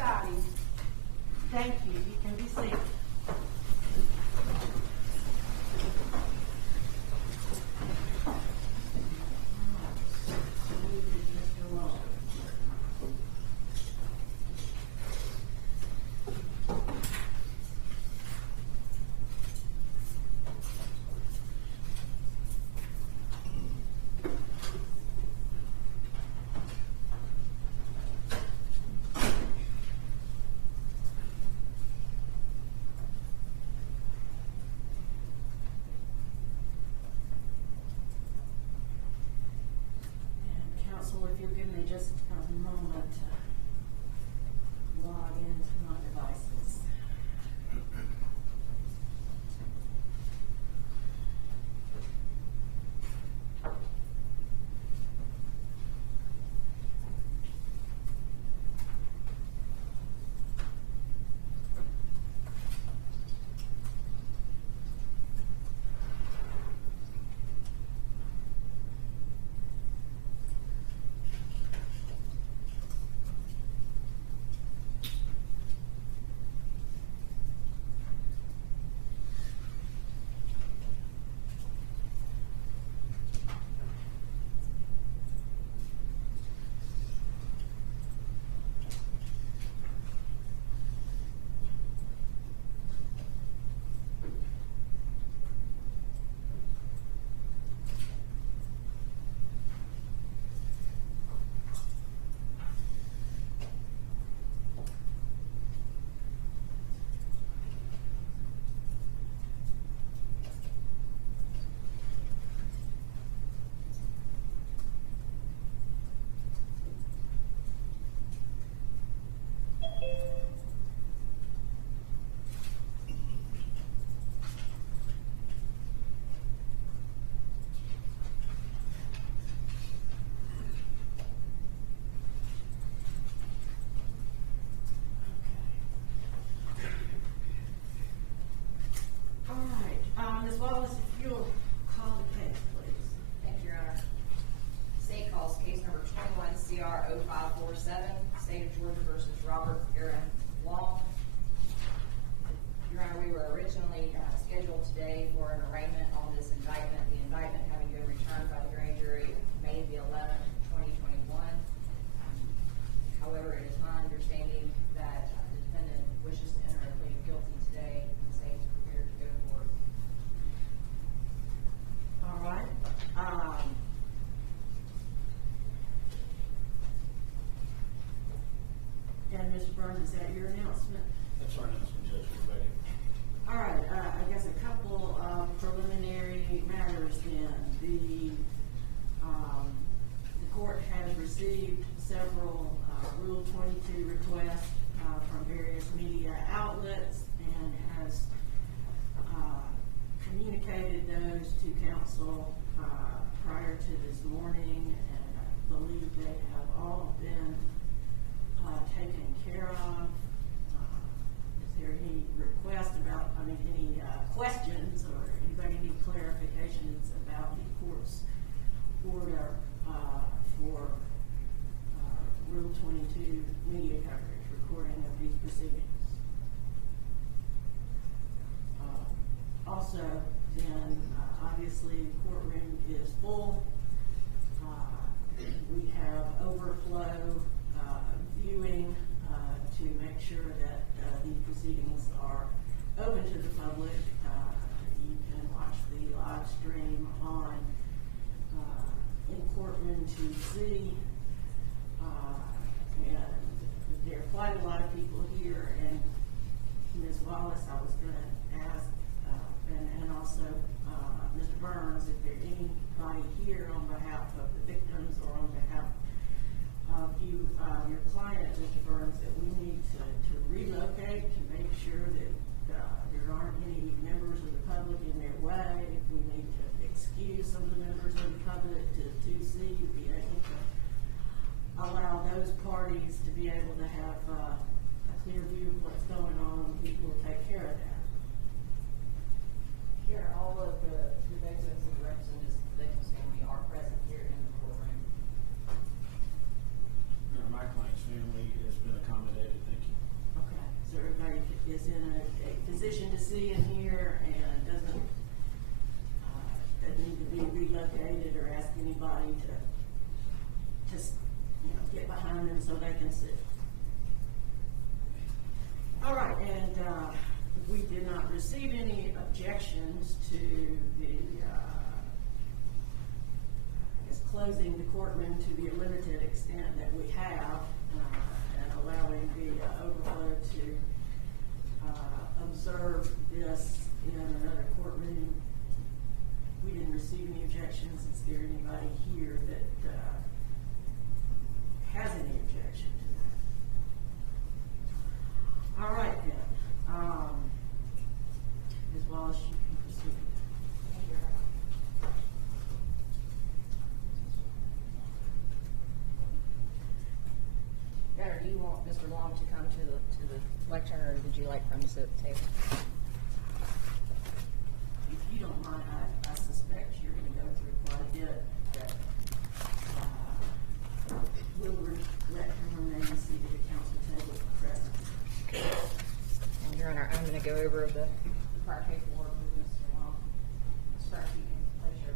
starting. Thank you. You can be seated. If you'll give me just a moment to log into my devices. Mr. Burns, is that your announcement? That's our announcement, Judge. We're ready. All right. I guess a couple of preliminary matters then. The court has received several Rule 22 requests from various media outlets and has communicated those to counsel prior to this morning, and I believe they have all been taken care of. Is there any request about, any questions or anybody need clarifications about the court's order for Rule 22 media coverage, recording of these proceedings? Also, then, obviously, the courtroom is full. We have overflow viewing to make sure that these proceedings are open to the public. You can watch the live stream on in courtroom 2C. And there are quite a lot of people here. And Ms. Wallace, I was going to ask, and also Mr. Burns, if there's anybody here on behalf of the victims or on behalf of you, your client, Mr. Burns, that we need to relocate to make sure that there aren't any members of the public in their way. If we need to excuse some of the members of the public to 2C, to be able to allow those parties to be able to have a clear view of what's going on, we will take care of that. Here, all of the victims and representatives of the victims' family are present here in the courtroom. My client's family has been accommodated. Thank you. see in here and doesn't need to be relocated or ask anybody to get behind them so they can sit. All right, and we did not receive any objections to the closing the courtroom to the limited extent that we have, and allowing the overflow to observe this in another courtroom. We didn't receive any objections. Is there anybody here that has any objection to that? All right then. Ms. Wallace, you can proceed. Better, do you want Mr. Long to come to the lectern, or would you like for him to sit at the table? If you don't mind, I suspect you're going to go through quite a bit that will let him remain seated at council table present. And Your Honor, I'm going to go over the prior paperwork with Mr. Long. Mr. Crack, you can place your...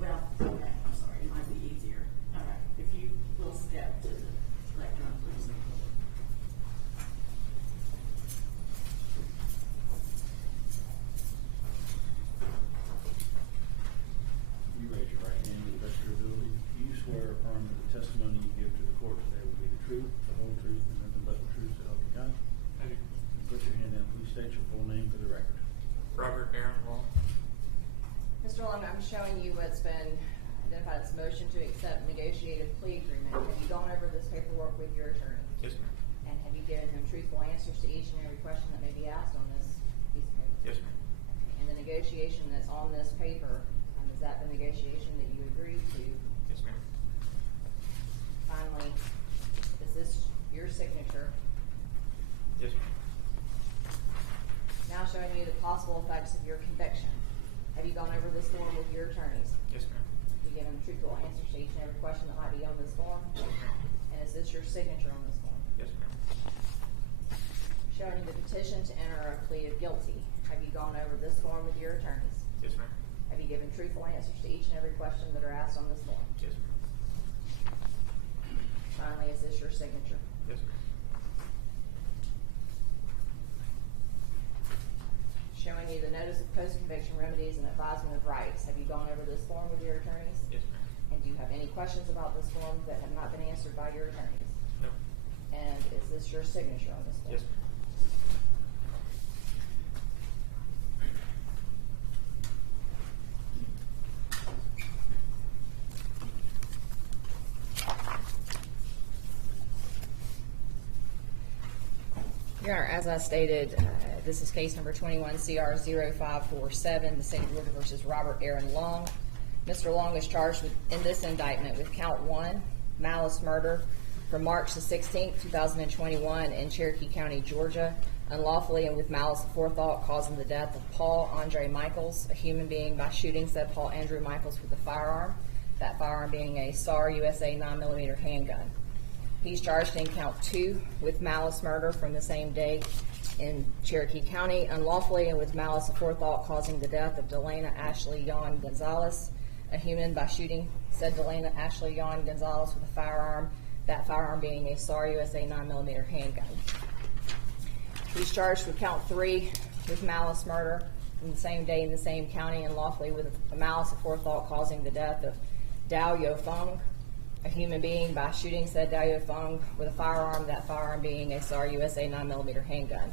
Well, okay, I'm sorry, it might be easier. All right, if you will step to the lectern, please. You raise your right hand to the best of your ability. Do you swear or affirm that the testimony you give to the court today will be the truth, the whole truth, and nothing but the truth to help you God? I do. Put your hand down. Please state your full name for the record. Robert Aaron Long. Mr. Long, I'm showing you what's been identified as a motion to accept negotiated plea agreement. Have you gone over this paperwork with your attorney? Yes, ma'am. And have you given him truthful answers to each and every question that may be asked on this piece of paper? Yes, ma'am. And the negotiation that's on this paper, is that the negotiation that you agreed to? Yes, ma'am. Finally, is this your signature? Yes, ma'am. Now showing you the possible effects of your conviction. Have you gone over this form with your attorneys? Yes, ma'am. Have you given truthful answers to each and every question that might be on this form? Yes, ma'am. And is this your signature on this form? Yes, ma'am. Showing you the petition to enter a plea of guilty. Have you gone over this form with your attorneys? Yes, ma'am. Have you given truthful answers to each and every question that are asked on this form? Yes, ma'am. Finally, is this your signature? Yes, ma'am. Showing you the notice of post-conviction remedies and advisement of rights. Have you gone over this form with your attorneys? Yes, ma'am. And do you have any questions about this form that have not been answered by your attorneys? No. And is this your signature on this form? Yes, ma'am. Your Honor, as I stated, this is case number 21 CR 0547, the State of Georgia versus Robert Aaron Long. Mr. Long is charged in this indictment with count 1, malice murder, from March the 16th, 2021 in Cherokee County, Georgia, unlawfully and with malice aforethought causing the death of Paul Andre Michaels, a human being, by shooting said Paul Andrew Michaels with a firearm, that firearm being a SAR USA 9mm handgun. He's charged in count 2 with malice murder from the same day in Cherokee County, unlawfully and with malice aforethought causing the death of Delana Ashley Yon Gonzalez, a human, by shooting said Delana Ashley Yon Gonzalez with a firearm, that firearm being a SAR USA 9mm handgun. He's charged with count 3 with malice murder from the same day in the same county, unlawfully with a malice aforethought causing the death of Dao Yo Feng, a human being, by shooting said Dao Yo Feng with a firearm, that firearm being a SAR USA 9mm handgun.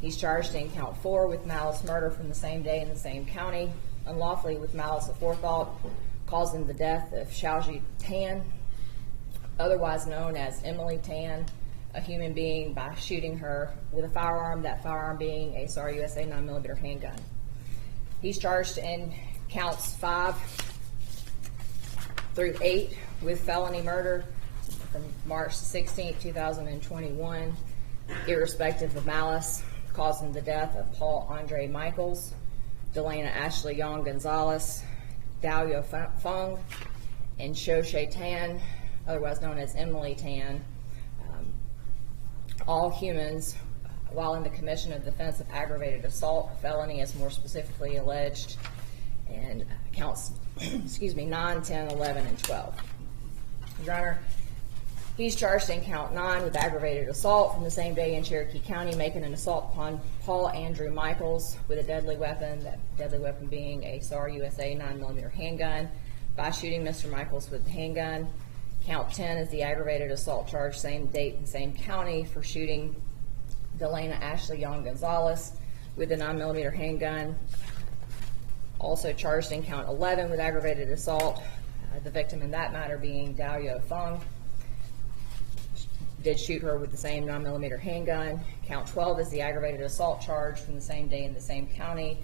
He's charged in count 4 with malice murder from the same day in the same county, unlawfully with malice aforethought causing the death of Xiaoji Tan, otherwise known as Emily Tan, a human being, by shooting her with a firearm, that firearm being a SAR USA 9mm handgun. He's charged in counts 5 through 8 with felony murder from March 16, 2021, irrespective of malice, causing the death of Paul Andre Michaels, Delana Ashley Yon Gonzalez, Dao Yo Feng, and Xiaoshi Tan, otherwise known as Emily Tan, all humans, while in the commission of the offense of aggravated assault, a felony as more specifically alleged in counts 9, 10, 11, and 12. Your Honor, he's charged in count 9 with aggravated assault from the same day in Cherokee County, making an assault upon Paul Andrew Michaels with a deadly weapon, that deadly weapon being a SAR USA 9mm handgun, by shooting Mr. Michaels with the handgun. Count 10 is the aggravated assault charge, same date and same county, for shooting Delana Ashley Young Gonzalez with a 9mm handgun. Also charged in count 11 with aggravated assault, the victim in that matter being Dao Feng. Did shoot her with the same 9mm handgun. Count 12 is the aggravated assault charge from the same day in the same county,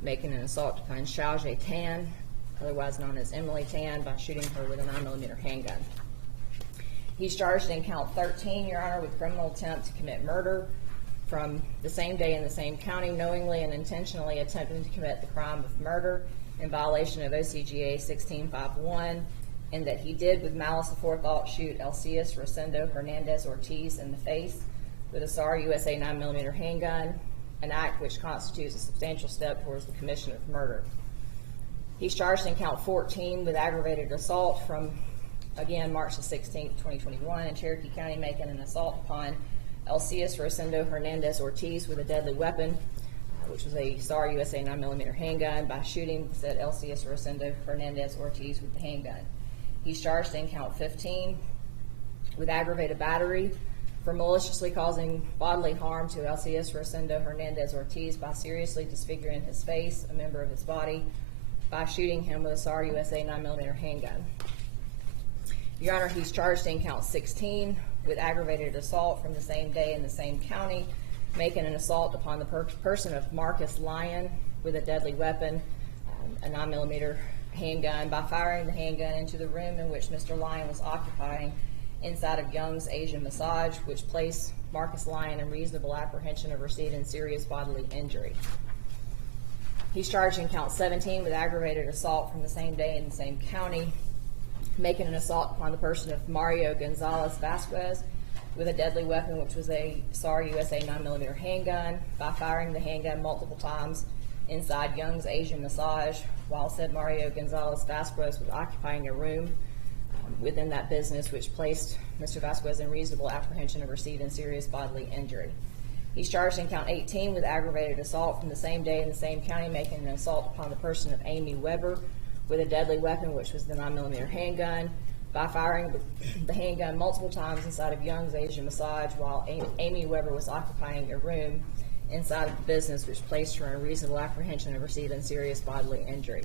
making an assault upon Xiao Tan, otherwise known as Emily Tan, by shooting her with a 9mm handgun. He's charged in count 13, Your Honor, with criminal attempt to commit murder from the same day in the same county, knowingly and intentionally attempting to commit the crime of murder in violation of OCGA 1651, and that he did with malice aforethought shoot Elsias, Hernandez, Ortiz in the face with a SAR USA 9mm handgun, an act which constitutes a substantial step towards the commission of murder. He's charged in count 14 with aggravated assault from, again, March the 16th, 2021 in Cherokee County, making an assault upon Elsias Hernandez Ortiz with a deadly weapon, which was a SAR USA 9mm handgun, by shooting said Elsias Hernandez Ortiz with the handgun. He's charged in count 15 with aggravated battery for maliciously causing bodily harm to Elsias Hernandez Ortiz by seriously disfiguring his face, a member of his body, by shooting him with a SAR USA 9mm handgun. Your Honor, he's charged in count 16 with aggravated assault from the same day in the same county, making an assault upon the person of Marcus Lyon with a deadly weapon, a 9mm handgun, by firing the handgun into the room in which Mr. Lyon was occupying inside of Young's Asian Massage, which placed Marcus Lyon in reasonable apprehension of receiving serious bodily injury. He's charged in count 17 with aggravated assault from the same day in the same county, making an assault upon the person of Mario Gonzalez Vasquez with a deadly weapon, which was a SAR USA 9mm handgun, by firing the handgun multiple times inside Young's Asian Massage while said Mario Gonzalez Vasquez was occupying a room within that business, which placed Mr. Vasquez in reasonable apprehension of receiving serious bodily injury. He's charged in count 18 with aggravated assault from the same day in the same county, making an assault upon the person of Amy Weber with a deadly weapon, which was the 9mm handgun, by firing the handgun multiple times inside of Young's Asian Massage while Amy Weber was occupying a room inside of the business, which placed her in reasonable apprehension of receiving serious bodily injury.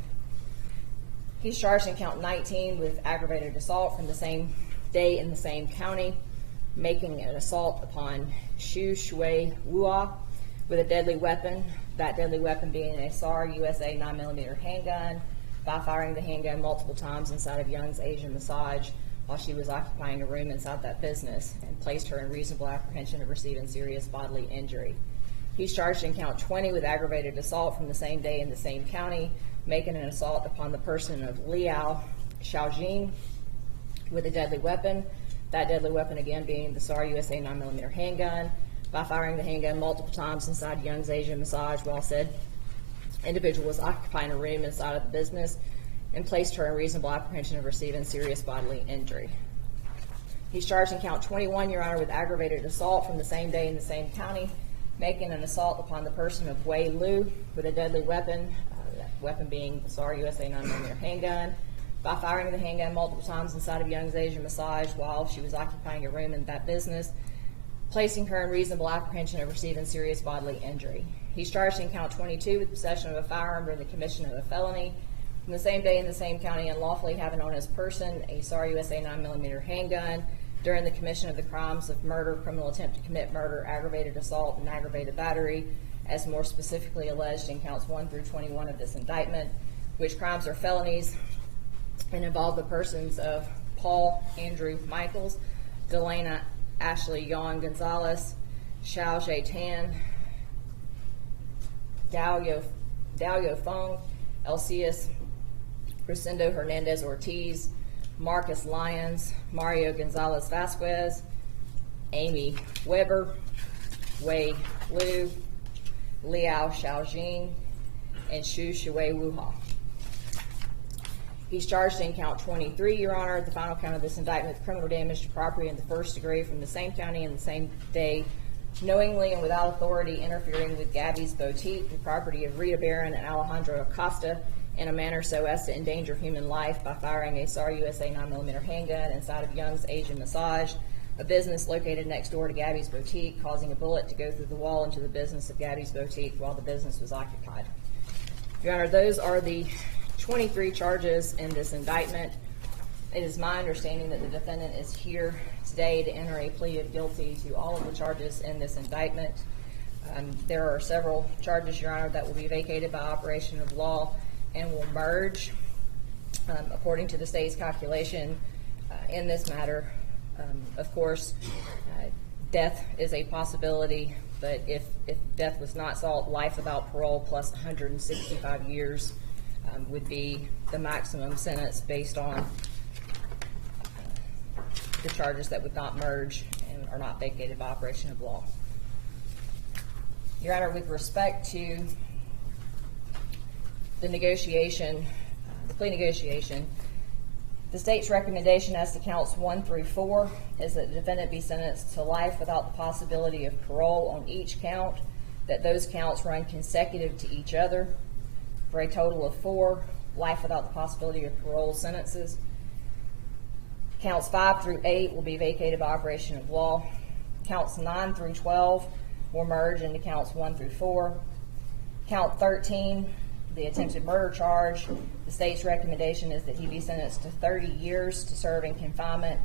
He's charged in count 19 with aggravated assault from the same day in the same county, making an assault upon Xu Shui Wua with a deadly weapon, that deadly weapon being a SAR USA 9mm handgun, by firing the handgun multiple times inside of Young's Asian Massage while she was occupying a room inside that business, and placed her in reasonable apprehension of receiving serious bodily injury. He's charged in count 20 with aggravated assault from the same day in the same county, making an assault upon the person of Liao Xiaojing with a deadly weapon, that deadly weapon again being the SAR USA 9mm handgun, by firing the handgun multiple times inside Young's Asian Massage while said individual was occupying a room inside of the business, and placed her in reasonable apprehension of receiving serious bodily injury. He's charged in count 21, Your Honor, with aggravated assault from the same day in the same county, making an assault upon the person of Wei Lu with a deadly weapon, that weapon being the SAR USA 9mm handgun, by firing the handgun multiple times inside of Young's Asian Massage while she was occupying a room in that business, placing her in reasonable apprehension of receiving serious bodily injury. He's charged in count 22 with possession of a firearm during the commission of a felony from the same day in the same county, and lawfully having on his person a SAR USA 9mm handgun during the commission of the crimes of murder, criminal attempt to commit murder, aggravated assault, and aggravated battery, as more specifically alleged in counts 1 through 21 of this indictment, which crimes are felonies and involve the persons of Paul Andrew Michaels, Delana Ashley Young Gonzalez, Xiao Tan, Dao Feng, Elsias Hernandez Ortiz, Marcus Lyons, Mario Gonzalez Vasquez, Amy Weber, Wei Liu, Liao Xiaojing, and Xu Shui Wuha. He's charged in count 23, Your Honor, the final count of this indictment with criminal damage to property in the first degree from the same county in the same day, knowingly and without authority interfering with Gabby's Boutique, the property of Rita Barron and Alejandro Acosta, in a manner so as to endanger human life by firing a SAR USA 9mm handgun inside of Young's Asian Massage, a business located next door to Gabby's Boutique, causing a bullet to go through the wall into the business of Gabby's Boutique while the business was occupied. Your Honor, those are the 23 charges in this indictment. It is my understanding that the defendant is here today to enter a plea of guilty to all of the charges in this indictment. There are several charges, Your Honor, that will be vacated by operation of law and will merge. According to the state's calculation in this matter, of course, death is a possibility, but if death was not sought, life without parole plus 165 years would be the maximum sentence based on the charges that would not merge and are not vacated by operation of law. Your Honor, with respect to the negotiation, the plea negotiation, the state's recommendation as to counts 1 through 4 is that the defendant be sentenced to life without the possibility of parole on each count, that those counts run consecutive to each other for a total of 4 life without the possibility of parole sentences. Counts 5 through 8 will be vacated by operation of law. Counts 9 through 12 will merge into counts 1 through 4. Count 13, the attempted murder charge, the state's recommendation is that he be sentenced to 30 years to serve in confinement,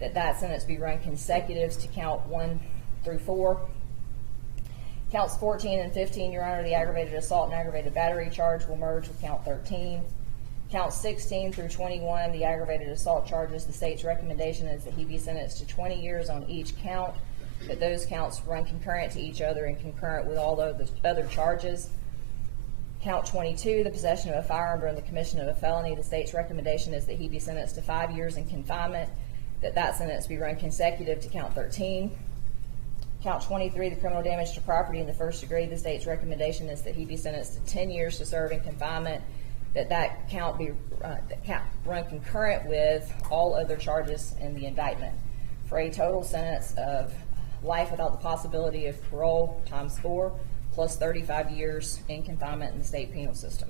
that sentence be run consecutive to count 1 through 4. Counts 14 and 15, Your Honor, the aggravated assault and aggravated battery charge will merge with count 13. Counts 16 through 21, the aggravated assault charges, the state's recommendation is that he be sentenced to 20 years on each count, that those counts run concurrent to each other and concurrent with all of the other charges. Count 22, the possession of a firearm during the commission of a felony, the state's recommendation is that he be sentenced to 5 years in confinement, that sentence be run consecutive to count 13. Count 23, the criminal damage to property in the first degree, the state's recommendation is that he be sentenced to 10 years to serve in confinement, that count be run concurrent with all other charges in the indictment, for a total sentence of life without the possibility of parole times 4 plus 35 years in confinement in the state penal system.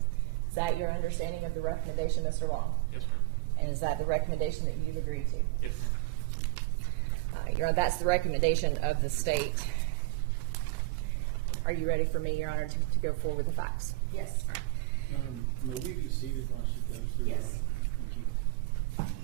Is that your understanding of the recommendation, Mr. Long? Yes, ma'am. And is that the recommendation that you've agreed to? Yes, ma'am. Your Honor, that's the recommendation of the state. Are you ready for me, Your Honor, to go forward with the facts? Yes. May we be seated while she goes through? Yes. Thank you.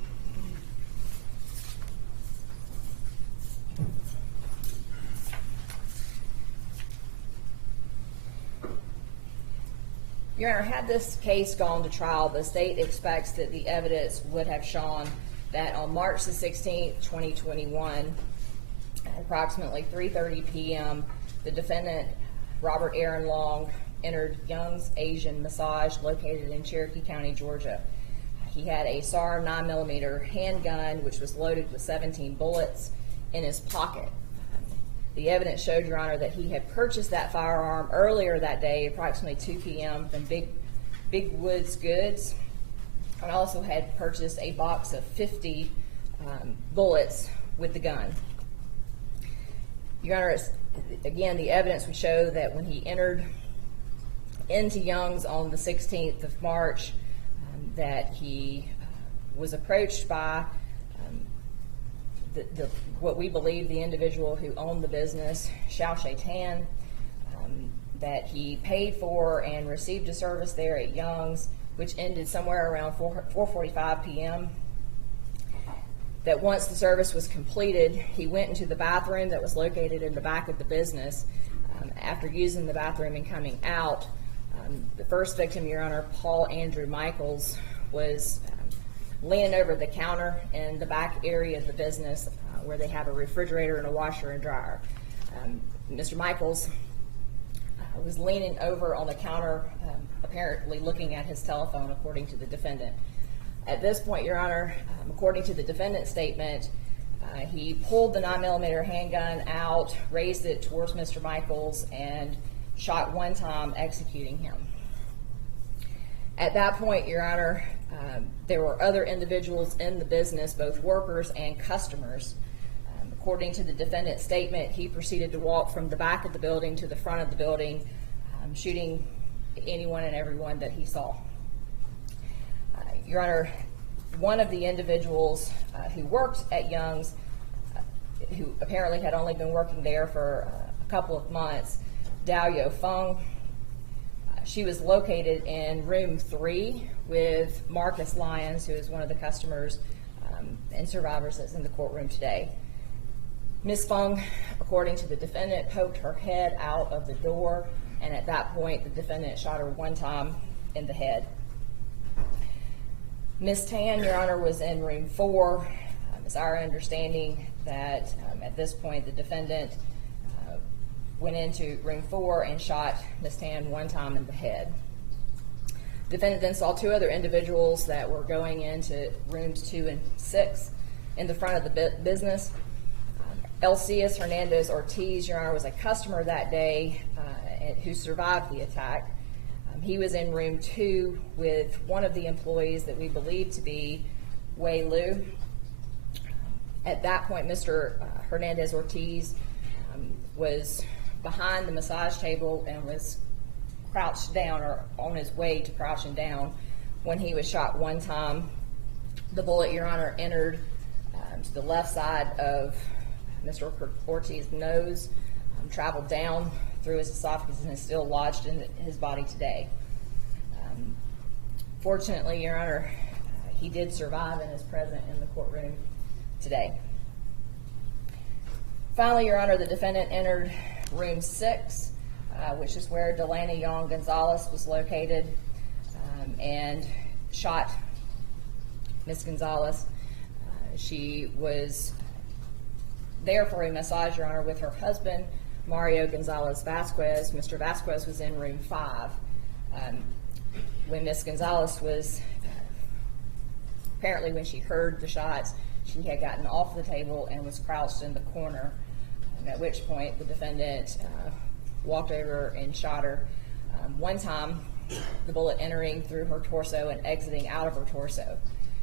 Your Honor, had this case gone to trial, the state expects that the evidence would have shown that on March the 16th, 2021, at approximately 3:30 p.m., the defendant, Robert Aaron Long, entered Young's Asian Massage located in Cherokee County, Georgia. He had a SAR 9mm handgun, which was loaded with 17 bullets, in his pocket. The evidence showed, Your Honor, that he had purchased that firearm earlier that day, approximately 2 p.m., from Big Woods Goods, and also had purchased a box of 50 bullets with the gun. Your Honor, again, the evidence would show that when he entered into Young's on the 16th of March, that he was approached by what we believe the individual who owned the business, Xiao Shaitan, that he paid for and received a service there at Young's, which ended somewhere around 4:45 p.m. That once the service was completed, he went into the bathroom that was located in the back of the business. After using the bathroom and coming out, the first victim, Your Honor, Paul Andrew Michaels, was leaning over the counter in the back area of the business where they have a refrigerator and a washer and dryer. Mr. Michaels was leaning over on the counter, apparently looking at his telephone, according to the defendant. At this point, Your Honor, according to the defendant's statement, He pulled the 9mm handgun out, raised it towards Mr. Michaels, and shot one time, executing him. At that point, Your Honor, there were other individuals in the business, both workers and customers. According to the defendant's statement, he proceeded to walk from the back of the building to the front of the building, shooting anyone and everyone that he saw. Your Honor, one of the individuals who worked at Young's, who apparently had only been working there for a couple of months, Dao Feng, she was located in room 3 with Marcus Lyons, who is one of the customers and survivors that's in the courtroom today. Ms. Feng, according to the defendant, poked her head out of the door, and at that point the defendant shot her one time in the head. Ms. Tan, Your Honor, was in room 4. It's our understanding that at this point the defendant went into room 4 and shot Ms. Tan one time in the head. The defendant then saw 2 other individuals that were going into rooms 2 and 6 in the front of the business. Elsias, Hernandez, Ortiz, Your Honor, was a customer that day who survived the attack. He was in room 2 with one of the employees that we believe to be Wei Lu. At that point, Mr. Hernandez Ortiz was behind the massage table and was crouched down, or on his way to crouching down, when he was shot one time. The bullet, Your Honor, entered to the left side of Mr. Ortiz's nose, traveled down through his esophagus, and is still lodged in his body today. Fortunately, Your Honor, he did survive and is present in the courtroom today. Finally, Your Honor, the defendant entered room 6, which is where Delana Young Gonzalez was located, and shot Ms. Gonzalez. She was there for a massage, Your Honor, with her husband, Mario Gonzalez Vasquez. Mr. Vasquez was in room 5. When Ms. Gonzalez was, apparently when she heard the shots, she had gotten off the table and was crouched in the corner, at which point the defendant walked over and shot her one time, the bullet entering through her torso and exiting out of her torso.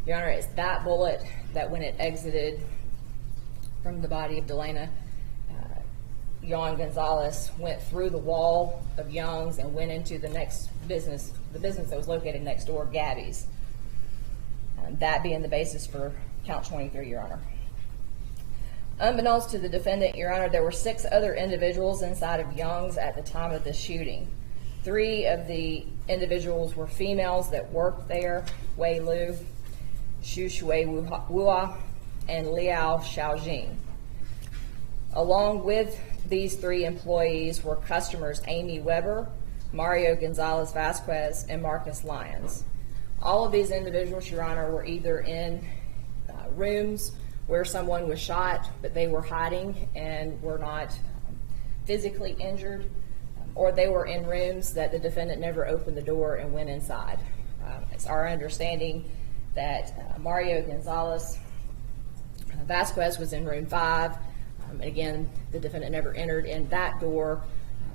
Your Honor, it's that bullet that when it exited from the body of Delana Young Gonzalez, went through the wall of Young's and went into the next business, the business that was located next door, Gabby's. That being the basis for count 23, Your Honor. Unbeknownst to the defendant, Your Honor, there were 6 other individuals inside of Young's at the time of the shooting. 3 of the individuals were females that worked there: Wei Lu, Xu Shui Wua, and Liao Xiaojing. Along with these 3 employees were customers Amy Weber, Mario Gonzalez Vasquez, and Marcus Lyons. All of these individuals, Your Honor, were either in rooms where someone was shot, but they were hiding and were not physically injured, or they were in rooms that the defendant never opened the door and went inside. It's our understanding that Mario Gonzalez Vasquez was in room 5. Again, the defendant never entered in that door.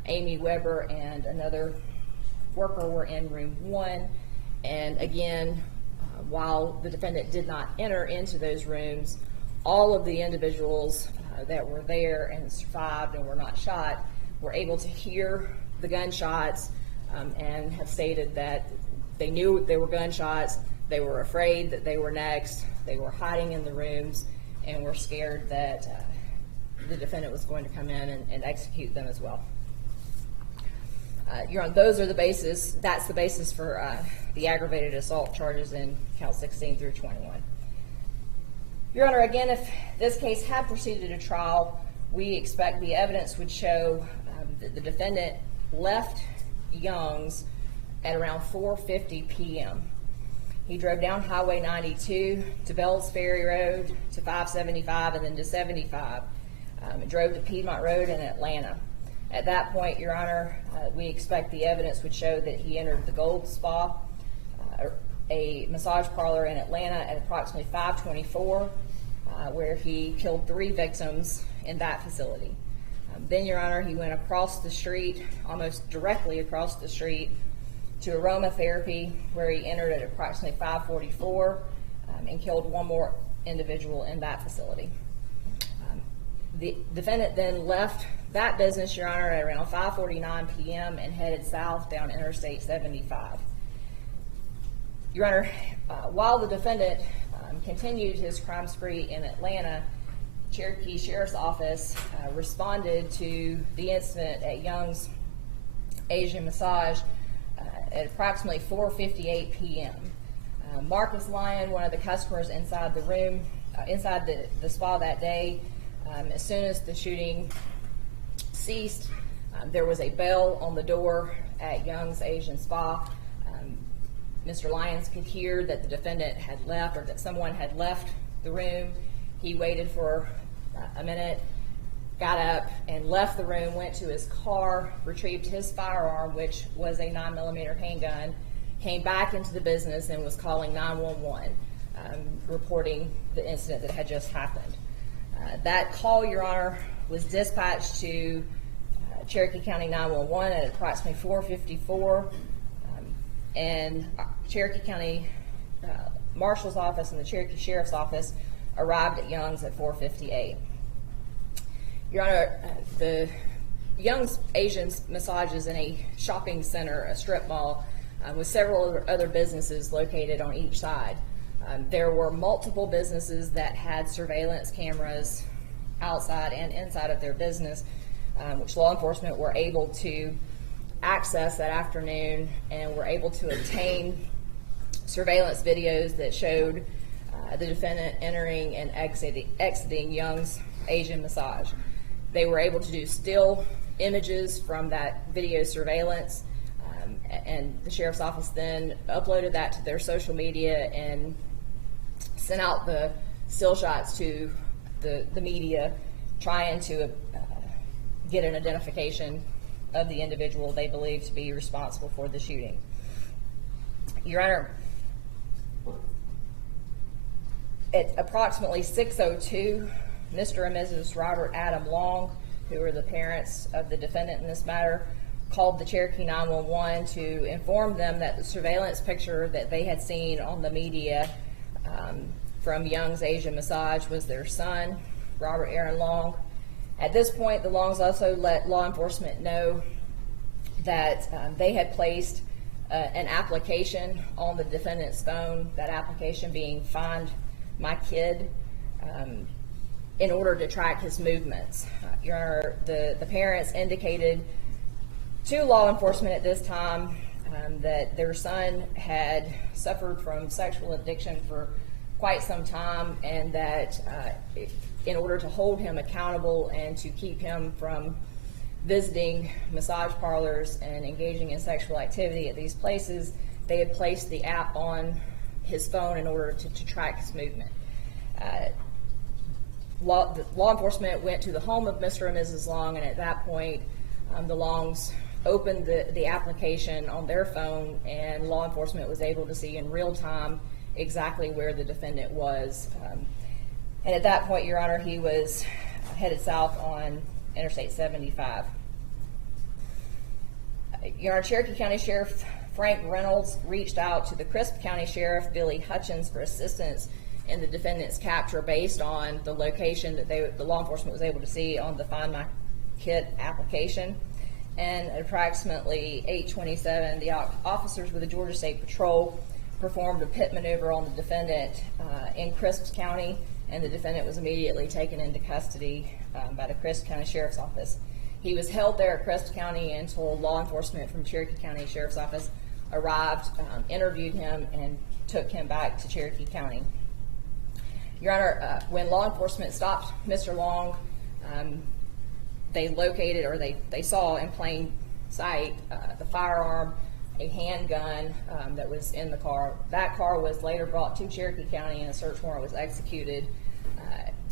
Amy Weber and another worker were in room 1. And again, while the defendant did not enter into those rooms, all of the individuals that were there and survived and were not shot were able to hear the gunshots and have stated that they knew they were gunshots, they were afraid that they were next, they were hiding in the rooms, and were scared that the defendant was going to come in and execute them as well. Your Honor, those are the basis. That's the basis for the aggravated assault charges in count 16 through 21. Your Honor, again, if this case had proceeded to trial, we expect the evidence would show that the defendant left Young's at around 4:50 p.m. He drove down Highway 92 to Bells Ferry Road to 575 and then to 75. And drove to Piedmont Road in Atlanta. At that point, Your Honor, we expect the evidence would show that he entered the Gold Spa, a massage parlor in Atlanta, at approximately 5:24. where he killed 3 victims in that facility. Then, Your Honor, he went across the street, almost directly across the street, to aromatherapy, where he entered at approximately 5:44 and killed 1 more individual in that facility. The defendant then left that business, Your Honor, at around 5:49 p.m. and headed south down Interstate 75. Your Honor, while the defendant continued his crime spree in Atlanta, Cherokee Sheriff's Office responded to the incident at Young's Asian Massage at approximately 4:58 p.m. Marcus Lyon, one of the customers inside the room, inside the spa that day, as soon as the shooting ceased, there was a bell on the door at Young's Asian Spa. Mr. Lyons could hear that the defendant had left, or that someone had left the room. He waited for a minute, got up and left the room, went to his car, retrieved his firearm, which was a 9mm handgun, came back into the business and was calling 911, reporting the incident that had just happened. That call, Your Honor, was dispatched to Cherokee County 911 at approximately 4:54, and Cherokee County Marshal's Office and the Cherokee Sheriff's Office arrived at Young's at 4:58. Your Honor, the Young's Asian Massage is in a shopping center, a strip mall, with several other businesses located on each side. There were multiple businesses that had surveillance cameras outside and inside of their business, which law enforcement were able to access that afternoon and were able to obtain surveillance videos that showed the defendant entering and exiting Young's Asian Massage. They were able to do still images from that video surveillance, and the Sheriff's Office then uploaded that to their social media and sent out the still shots to the media, trying to get an identification of the individual they believed to be responsible for the shooting. Your Honor, at approximately 6:02, Mr. and Mrs. Robert Adam Long, who are the parents of the defendant in this matter, called the Cherokee 911 to inform them that the surveillance picture that they had seen on the media from Young's Asian Massage was their son, Robert Aaron Long. At this point, the Longs also let law enforcement know that they had placed an application on the defendant's phone, that application being Find My Kid, in order to track his movements. Your Honor, the parents indicated to law enforcement at this time that their son had suffered from sexual addiction for quite some time, and that in order to hold him accountable and to keep him from visiting massage parlors and engaging in sexual activity at these places, they had placed the app on his phone in order to track his movement. Law enforcement went to the home of Mr. and Mrs. Long, and at that point, the Longs opened the application on their phone, and law enforcement was able to see in real time exactly where the defendant was. And at that point, Your Honor, he was headed south on Interstate 75. Your Honor, Cherokee County Sheriff Frank Reynolds reached out to the Crisp County Sheriff Billy Hutchins for assistance in the defendant's capture based on the location that the law enforcement was able to see on the Find My Kid application. And at approximately 8:27, the officers with the Georgia State Patrol performed a pit maneuver on the defendant in Crisp County, and the defendant was immediately taken into custody by the Crisp County Sheriff's Office. He was held there at Crisp County until law enforcement from Cherokee County Sheriff's Office arrived, interviewed him, and took him back to Cherokee County. Your Honor, when law enforcement stopped Mr. Long, they located, or they saw in plain sight, the firearm, a handgun that was in the car. That car was later brought to Cherokee County and a search warrant was executed.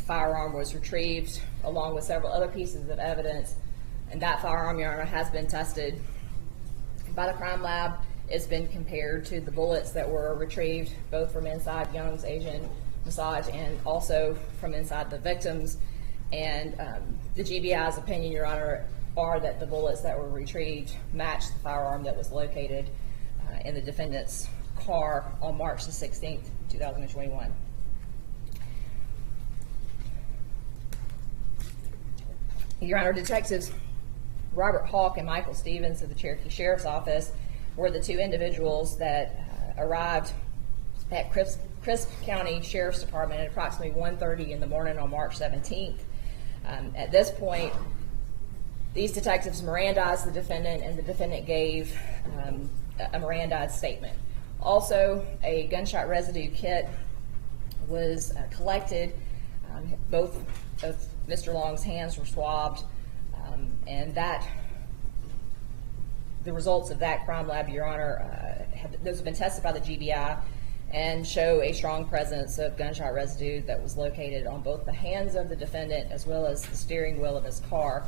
Firearm was retrieved along with several other pieces of evidence, and that firearm, Your Honor, has been tested by the crime lab. It's been compared to the bullets that were retrieved both from inside Young's Asian massage and also from inside the victims. And the GBI's opinion, Your Honor, are that the bullets that were retrieved match the firearm that was located in the defendant's car on March the 16th, 2021. Your Honor, Detectives Robert Hawk and Michael Stevens of the Cherokee Sheriff's Office were the two individuals that arrived at Crisp County Sheriff's Department at approximately 1:30 in the morning on March 17th. At this point, these detectives Mirandized the defendant, and the defendant gave a Mirandized statement. Also, a gunshot residue kit was collected. Both of Mr. Long's hands were swabbed, and the results of that crime lab, Your Honor, those have been tested by the GBI and show a strong presence of gunshot residue that was located on both the hands of the defendant as well as the steering wheel of his car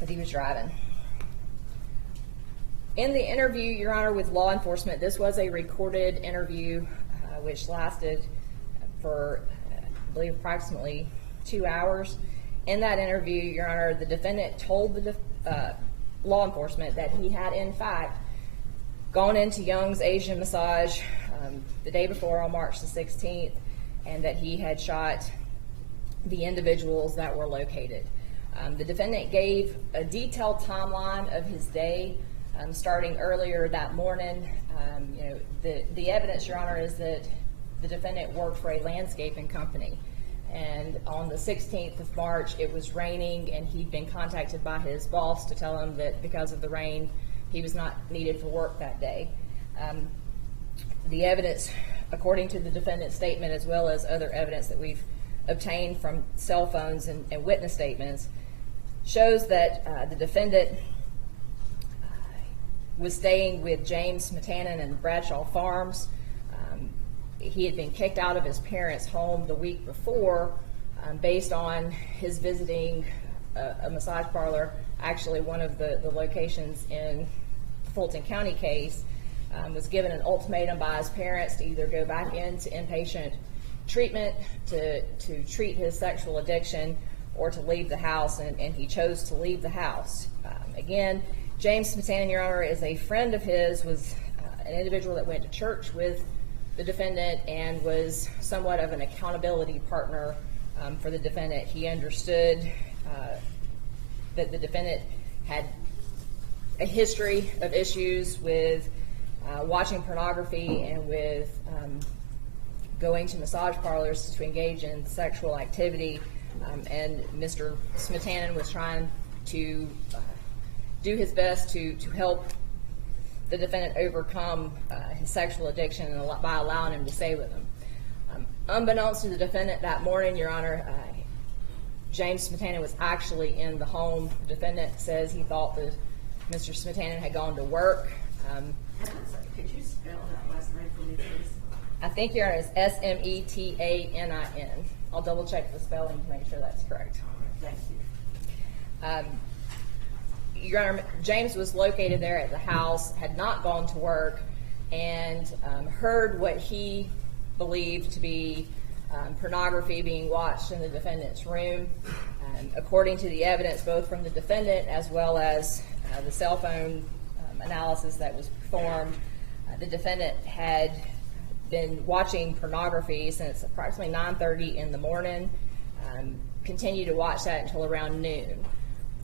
that he was driving. In the interview, Your Honor, with law enforcement, this was a recorded interview which lasted for, I believe, approximately 2 hours. In that interview, Your Honor, the defendant told the law enforcement that he had, in fact, gone into Young's Asian Massage the day before on March the 16th, and that he had shot the individuals that were located. The defendant gave a detailed timeline of his day, starting earlier that morning. The evidence, Your Honor, is that the defendant worked for a landscaping company, and on the 16th of March it was raining, and he'd been contacted by his boss to tell him that because of the rain he was not needed for work that day. The evidence, according to the defendant's statement, as well as other evidence that we've obtained from cell phones and witness statements, shows that the defendant was staying with James Matanen and Bradshaw Farms. He had been kicked out of his parents' home the week before based on his visiting a massage parlor, actually one of the locations in the Fulton County case. Was given an ultimatum by his parents to either go back into inpatient treatment to treat his sexual addiction or to leave the house, and he chose to leave the house. Again, James Matanen, Your Honor, is a friend of his, was an individual that went to church with the defendant and was somewhat of an accountability partner for the defendant. He understood that the defendant had a history of issues with watching pornography and with going to massage parlors to engage in sexual activity, and Mr. Smatanen was trying to do his best to help the defendant overcome his sexual addiction by allowing him to stay with him. Unbeknownst to the defendant that morning, Your Honor, James Smatanen was actually in the home. The defendant says he thought that Mr. Smatanen had gone to work. Could you spell that last name for me, please? I think, Your Honor, it's Smetanin. I'll double check the spelling to make sure that's correct. Thank you. Your Honor, James was located there at the house, had not gone to work, and heard what he believed to be pornography being watched in the defendant's room. According to the evidence, both from the defendant as well as the cell phone analysis that was performed, the defendant had been watching pornography since approximately 9:30 in the morning, continued to watch that until around noon.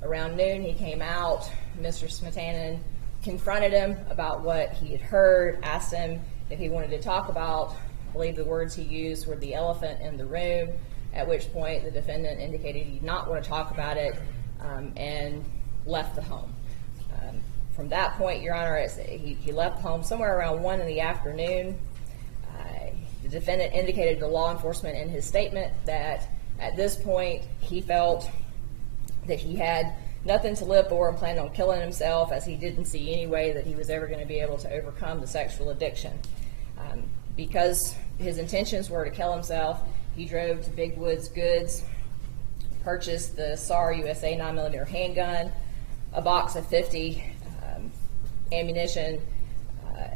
Around noon, he came out. Mr. Smatanen confronted him about what he had heard, asked him if he wanted to talk about, I believe the words he used were the elephant in the room, at which point the defendant indicated he did not want to talk about it, and left the home. From that point, Your Honor, he left home somewhere around 1 in the afternoon. The defendant indicated to law enforcement in his statement that at this point he felt that he had nothing to live for and planned on killing himself, as he didn't see any way that he was ever going to be able to overcome the sexual addiction. Because his intentions were to kill himself, he drove to Big Woods Goods, purchased the SAR USA 9mm handgun, a box of 50 ammunition,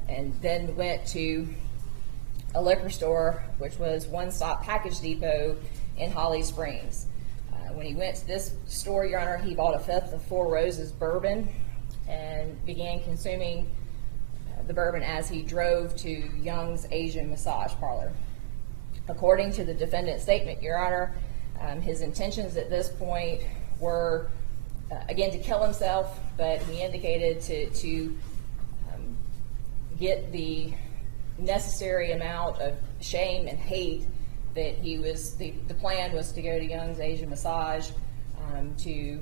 and then went to a liquor store, which was One Stop Package Depot in Holly Springs. When he went to this store, Your Honor, he bought a fifth of Four Roses bourbon and began consuming the bourbon as he drove to Young's Asian Massage Parlor. According to the defendant's statement, Your Honor, his intentions at this point were, again, to kill himself, but he indicated to get the necessary amount of shame and hate that he was, the plan was to go to Young's Asian Massage to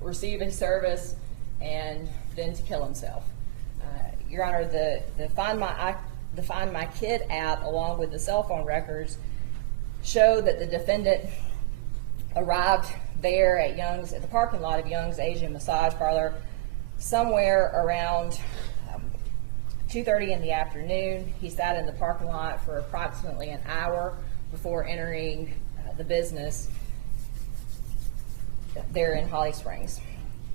receive his service and then to kill himself. Your Honor, the Find My Kid app, along with the cell phone records, show that the defendant arrived there at the parking lot of Young's Asian Massage Parlor somewhere around 2:30 in the afternoon. He sat in the parking lot for approximately an hour before entering the business there in Holly Springs.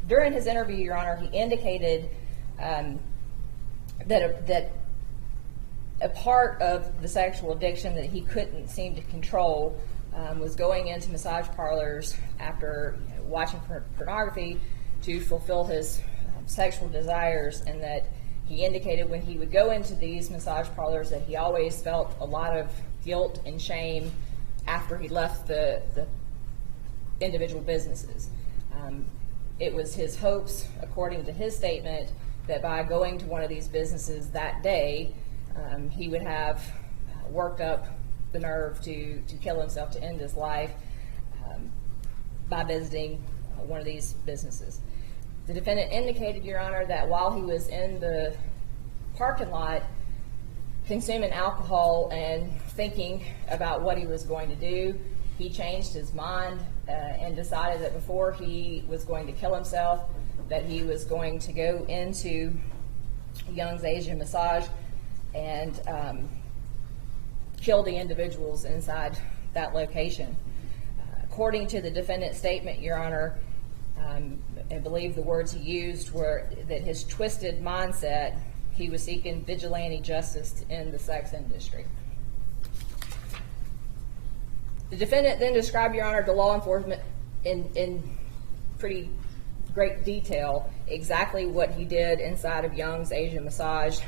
During his interview, Your Honor, he indicated that a part of the sexual addiction that he couldn't seem to control was going into massage parlors after watching pornography to fulfill his sexual desires, and that he indicated when he would go into these massage parlors that he always felt a lot of guilt and shame after he left the individual businesses. It was his hopes, according to his statement, that by going to one of these businesses that day, he would have worked up the nerve to kill himself, to end his life by visiting one of these businesses. The defendant indicated, Your Honor, that while he was in the parking lot consuming alcohol and thinking about what he was going to do, he changed his mind and decided that before he was going to kill himself, that he was going to go into Young's Asian Massage and kill the individuals inside that location. According to the defendant's statement, Your Honor, I believe the words he used were that his twisted mindset, he was seeking vigilante justice to end the sex industry. The defendant then described, Your Honor, to law enforcement in pretty great detail exactly what he did inside of Young's Asian Massage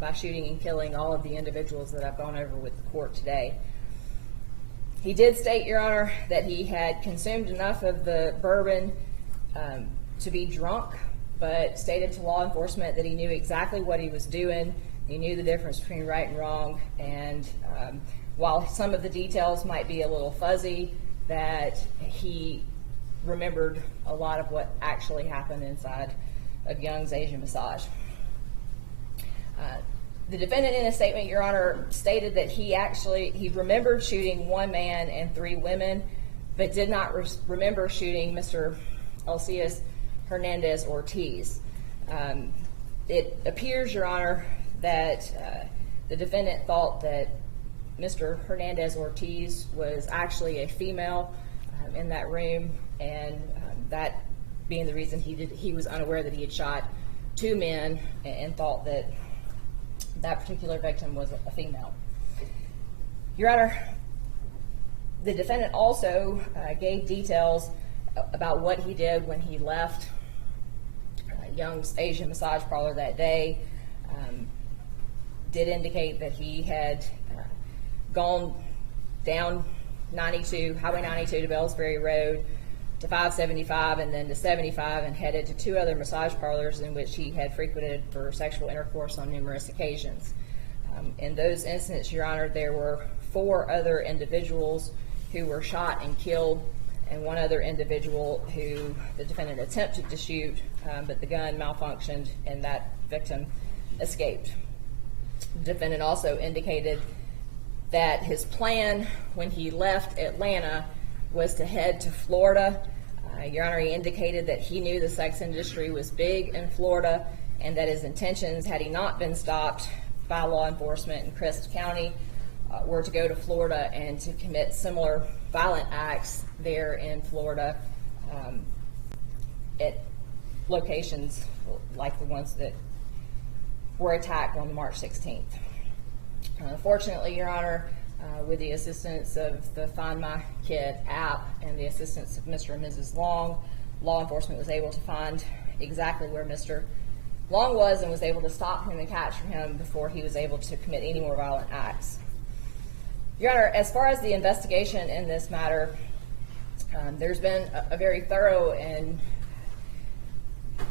by shooting and killing all of the individuals that I've gone over with the court today. He did state, Your Honor, that he had consumed enough of the bourbon to be drunk, but stated to law enforcement that he knew exactly what he was doing. He knew the difference between right and wrong, and while some of the details might be a little fuzzy, that he remembered a lot of what actually happened inside of Young's Asian Massage. The defendant in a statement, Your Honor, stated that he remembered shooting one man and three women, but did not remember shooting Mr. Elsias Hernandez Ortiz. It appears, Your Honor, that the defendant thought that Mr. Hernandez Ortiz was actually a female in that room, and that being the reason he was unaware that he had shot two men and thought that that particular victim was a female. Your Honor, the defendant also gave details about what he did when he left Young's Asian Massage Parlor that day. Did indicate that he had gone down Highway 92 to Bellsbury Road to 575 and then to 75 and headed to two other massage parlors in which he had frequented for sexual intercourse on numerous occasions. In those incidents, Your Honor, there were 4 other individuals who were shot and killed, and one other individual who the defendant attempted to shoot, but the gun malfunctioned and that victim escaped. The defendant also indicated that his plan when he left Atlanta was to head to Florida. Your Honor, he indicated that he knew the sex industry was big in Florida and that his intentions, had he not been stopped by law enforcement in Cherokee County, were to go to Florida and to commit similar violent acts there in Florida at locations like the ones that were attacked on March 16th. Fortunately, Your Honor, with the assistance of the Find My Kid app and the assistance of Mr. and Mrs. Long, law enforcement was able to find exactly where Mr. Long was and was able to stop him and capture him before he was able to commit any more violent acts. Your Honor, as far as the investigation in this matter, there's been a very thorough and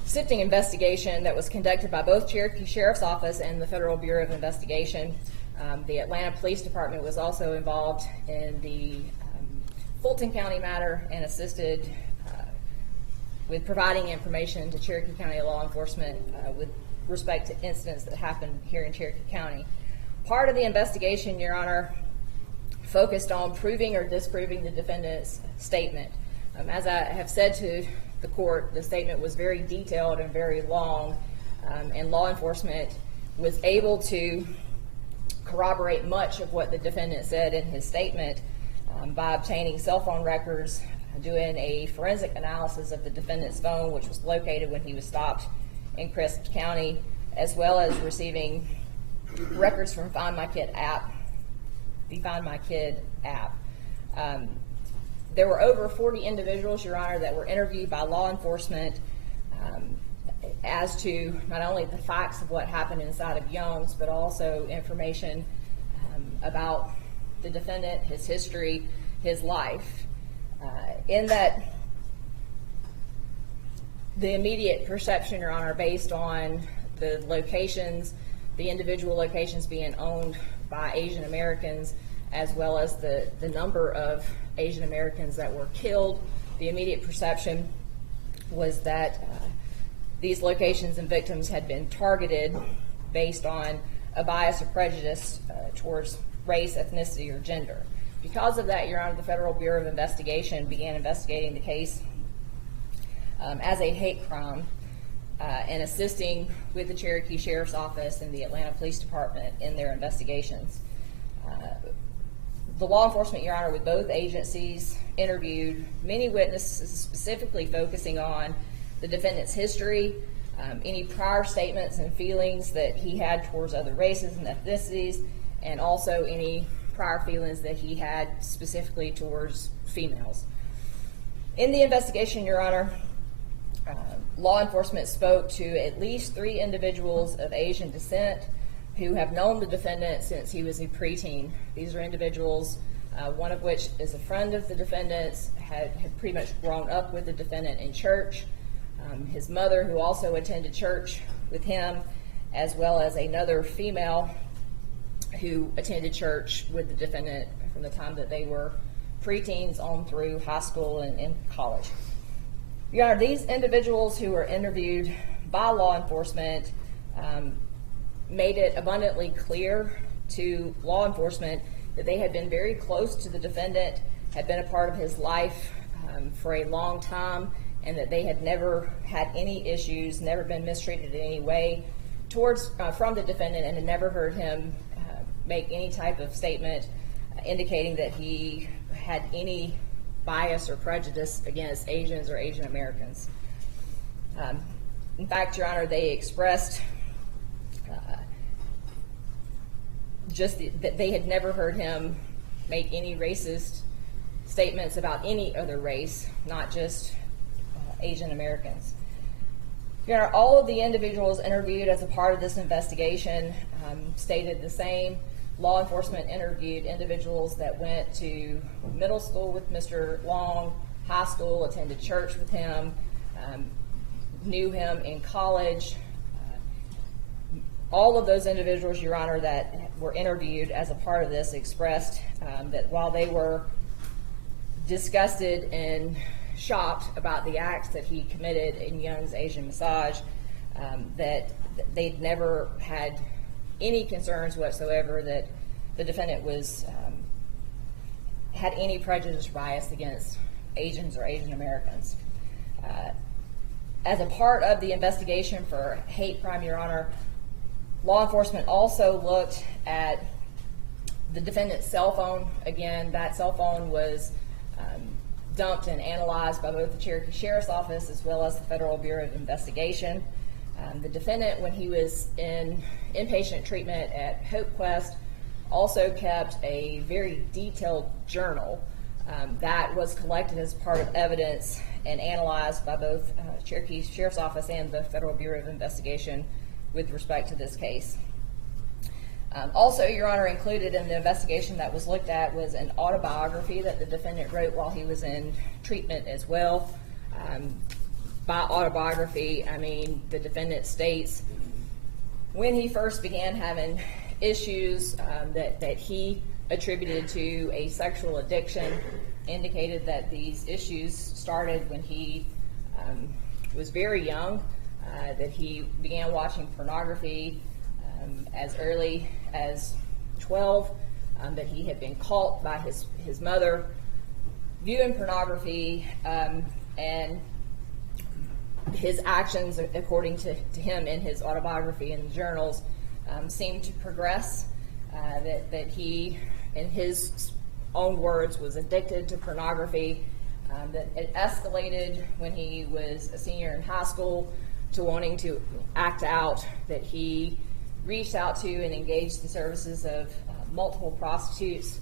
sifting investigation that was conducted by both Cherokee Sheriff's Office and the Federal Bureau of Investigation. The Atlanta Police Department was also involved in the Fulton County matter and assisted with providing information to Cherokee County law enforcement with respect to incidents that happened here in Cherokee County. Part of the investigation, Your Honor, focused on proving or disproving the defendant's statement. As I have said to the court, the statement was very detailed and very long, and law enforcement was able to corroborate much of what the defendant said in his statement by obtaining cell phone records, doing a forensic analysis of the defendant's phone, which was located when he was stopped in Crescent County, as well as receiving records from Find My Kid app, the Find My Kid app. There were over 40 individuals, Your Honor, that were interviewed by law enforcement as to not only the facts of what happened inside of Young's, but also information about the defendant, his history, his life. In that, the immediate perception, Your Honor, based on the locations, the individual locations being owned by Asian Americans, as well as the number of Asian Americans that were killed, the immediate perception was that these locations and victims had been targeted based on a bias or prejudice towards race, ethnicity, or gender. Because of that, Your Honor, the Federal Bureau of Investigation began investigating the case as a hate crime and assisting with the Cherokee Sheriff's Office and the Atlanta Police Department in their investigations. The law enforcement, Your Honor, with both agencies interviewed many witnesses specifically focusing on the defendant's history, any prior statements and feelings that he had towards other races and ethnicities, and also any prior feelings that he had specifically towards females. In the investigation, Your Honor, law enforcement spoke to at least 3 individuals of Asian descent who have known the defendant since he was a preteen. These are individuals, one of which is a friend of the defendant's, had pretty much grown up with the defendant in church. His mother, who also attended church with him, as well as another female who attended church with the defendant from the time that they were preteens on through high school and college. Your Honor, these individuals who were interviewed by law enforcement made it abundantly clear to law enforcement that they had been very close to the defendant, had been a part of his life for a long time, and that they had never had any issues, never been mistreated in any way towards from the defendant, and had never heard him make any type of statement indicating that he had any bias or prejudice against Asians or Asian Americans. In fact, Your Honor, they expressed just that they had never heard him make any racist statements about any other race, not just Asian Americans. Your Honor, all of the individuals interviewed as a part of this investigation stated the same. Law enforcement interviewed individuals that went to middle school with Mr. Long, high school, attended church with him, knew him in college. All of those individuals, Your Honor, that were interviewed as a part of this expressed that while they were disgusted and shocked about the acts that he committed in Young's Asian Massage, that they'd never had any concerns whatsoever that the defendant was had any prejudice or bias against Asians or Asian Americans. As a part of the investigation for hate crime, Your Honor, law enforcement also looked at the defendant's cell phone. Again, that cell phone was dumped and analyzed by both the Cherokee Sheriff's Office as well as the Federal Bureau of Investigation. The defendant, when he was in inpatient treatment at Hope Quest, also kept a very detailed journal that was collected as part of evidence and analyzed by both Cherokee Sheriff's Office and the Federal Bureau of Investigation with respect to this case. Also, Your Honor, included in the investigation that was looked at was an autobiography that the defendant wrote while he was in treatment as well. By autobiography, I mean the defendant states when he first began having issues that he attributed to a sexual addiction, indicated that these issues started when he was very young, that he began watching pornography as early as 12, that he had been caught by his mother viewing pornography, and his actions, according to him in his autobiography and the journals, seemed to progress, that he, in his own words, was addicted to pornography, that it escalated when he was a senior in high school to wanting to act out, that he reached out to and engaged the services of multiple prostitutes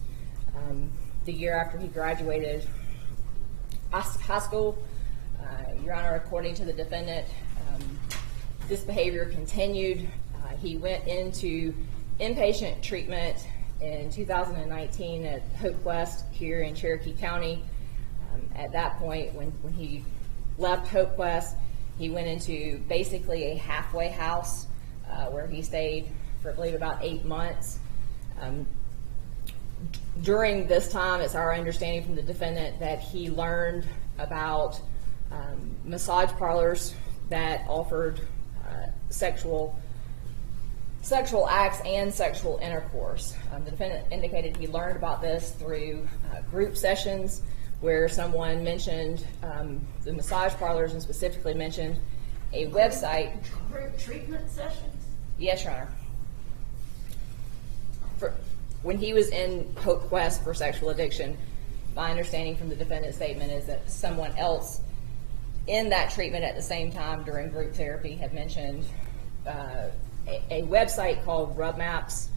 the year after he graduated high school. Your Honor, according to the defendant, this behavior continued. He went into inpatient treatment in 2019 at Hope Quest here in Cherokee County. At that point, when he left Hope Quest, he went into basically a halfway house where he stayed for, I believe, about 8 months. During this time, it's our understanding from the defendant that he learned about massage parlors that offered sexual acts and sexual intercourse. The defendant indicated he learned about this through group sessions where someone mentioned the massage parlors and specifically mentioned a website. Group treatment sessions? Yes, Your Honor. When he was in Hope Quest for sexual addiction, my understanding from the defendant's statement is that someone else in that treatment at the same time during group therapy had mentioned a website called Rub Maps.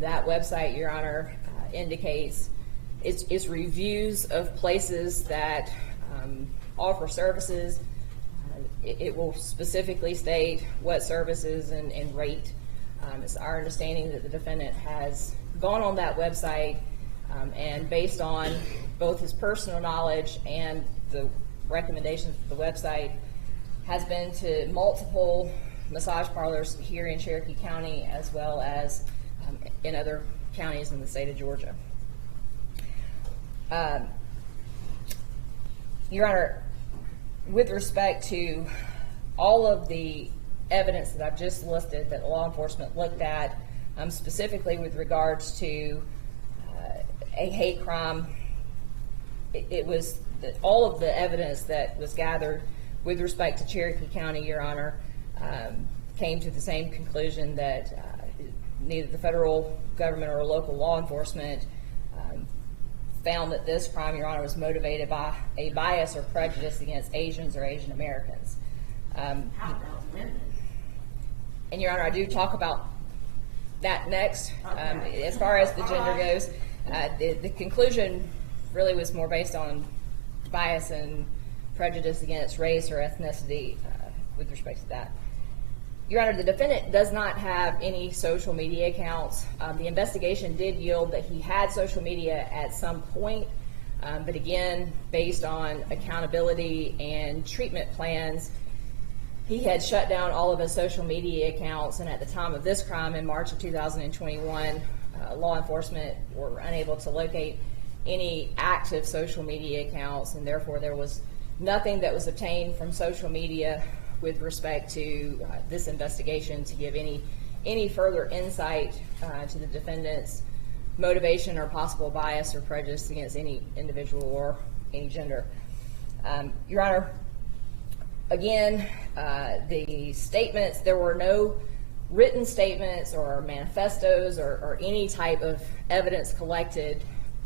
That website, Your Honor, indicates it's reviews of places that offer services. It will specifically state what services and rate. It's our understanding that the defendant has gone on that website and based on both his personal knowledge and the recommendations of the website, has been to multiple massage parlors here in Cherokee County as well as in other counties in the state of Georgia. Your Honor, with respect to all of the evidence that I've just listed that law enforcement looked at, specifically with regards to a hate crime, it was all of the evidence that was gathered with respect to Cherokee County, Your Honor, came to the same conclusion that neither the federal government or local law enforcement found that this crime, Your Honor, was motivated by a bias or prejudice against Asians or Asian Americans. How about women? And Your Honor, I do talk about that next. Okay. As far as the gender goes, the conclusion really was more based on bias and prejudice against race or ethnicity with respect to that. Your Honor, the defendant does not have any social media accounts. The investigation did yield that he had social media at some point, but again, based on accountability and treatment plans, he had shut down all of his social media accounts, and at the time of this crime in March of 2021, law enforcement were unable to locate any active social media accounts, and therefore there was nothing that was obtained from social media with respect to this investigation to give any further insight to the defendant's motivation or possible bias or prejudice against any individual or any gender. Your Honor, again, the statements, there were no written statements or manifestos or any type of evidence collected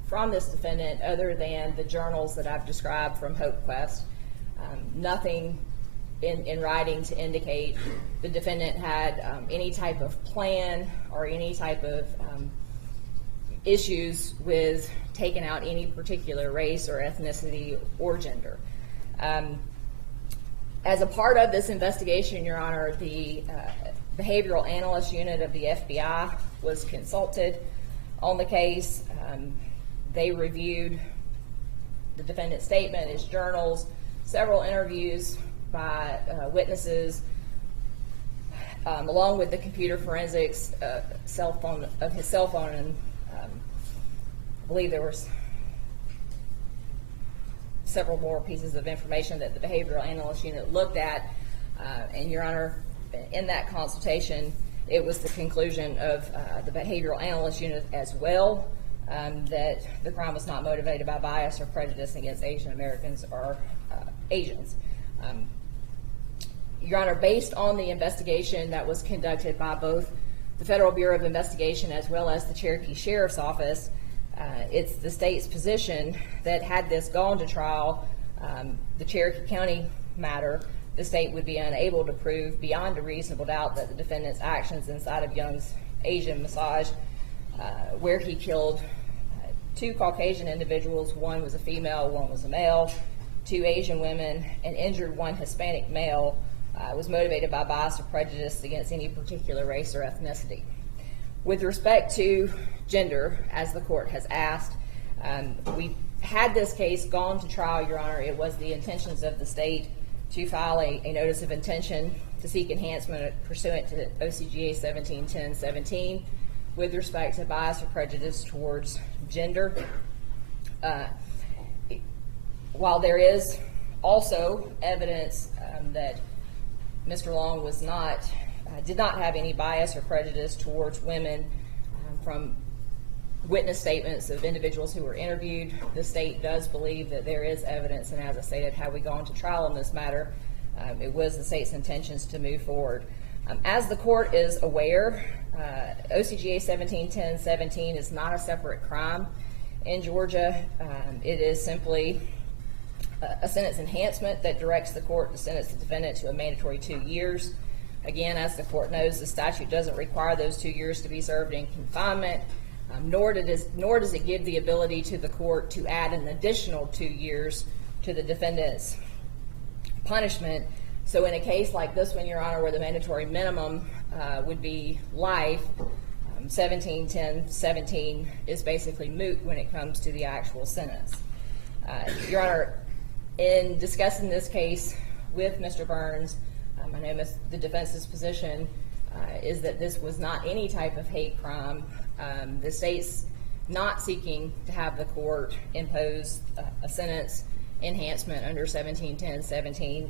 from this defendant other than the journals that I've described from Hope Quest. Nothing in writing to indicate the defendant had any type of plan or any type of issues with taking out any particular race or ethnicity or gender. As a part of this investigation, Your Honor, the Behavioral Analyst Unit of the FBI was consulted on the case. They reviewed the defendant's statement, his journals, several interviews by witnesses, along with the computer forensics his cell phone, and I believe there was several more pieces of information that the Behavioral Analyst Unit looked at. And Your Honor, in that consultation, it was the conclusion of the Behavioral Analyst Unit as well that the crime was not motivated by bias or prejudice against Asian Americans or Asians. Your Honor, based on the investigation that was conducted by both the Federal Bureau of Investigation as well as the Cherokee Sheriff's Office, it's the state's position that had this gone to trial, the Cherokee County matter, the state would be unable to prove beyond a reasonable doubt that the defendant's actions inside of Young's Asian massage, where he killed 2 Caucasian individuals, one was a female, one was a male, 2 Asian women, and injured 1 Hispanic male, was motivated by bias or prejudice against any particular race or ethnicity. With respect to gender, as the court has asked, we had this case gone to trial, Your Honor. It was the intentions of the state to file a notice of intention to seek enhancement pursuant to OCGA 1710-17 with respect to bias or prejudice towards gender. While there is also evidence that Mr. Long was did not have any bias or prejudice towards women from witness statements of individuals who were interviewed, the state does believe that there is evidence, and as I stated, had we gone to trial on this matter, it was the state's intentions to move forward. As the court is aware, OCGA 1710-17 is not a separate crime in Georgia. It is simply a sentence enhancement that directs the court to sentence the defendant to a mandatory 2 years. Again, as the court knows, the statute doesn't require those 2 years to be served in confinement, nor does it give the ability to the court to add an additional 2 years to the defendant's punishment. So in a case like this one, Your Honor, where the mandatory minimum would be life, 1710-17 is basically moot when it comes to the actual sentence. Your Honor, in discussing this case with Mr. Burns, I know the defense's position is that this was not any type of hate crime. The state's not seeking to have the court impose a sentence enhancement under 1710-17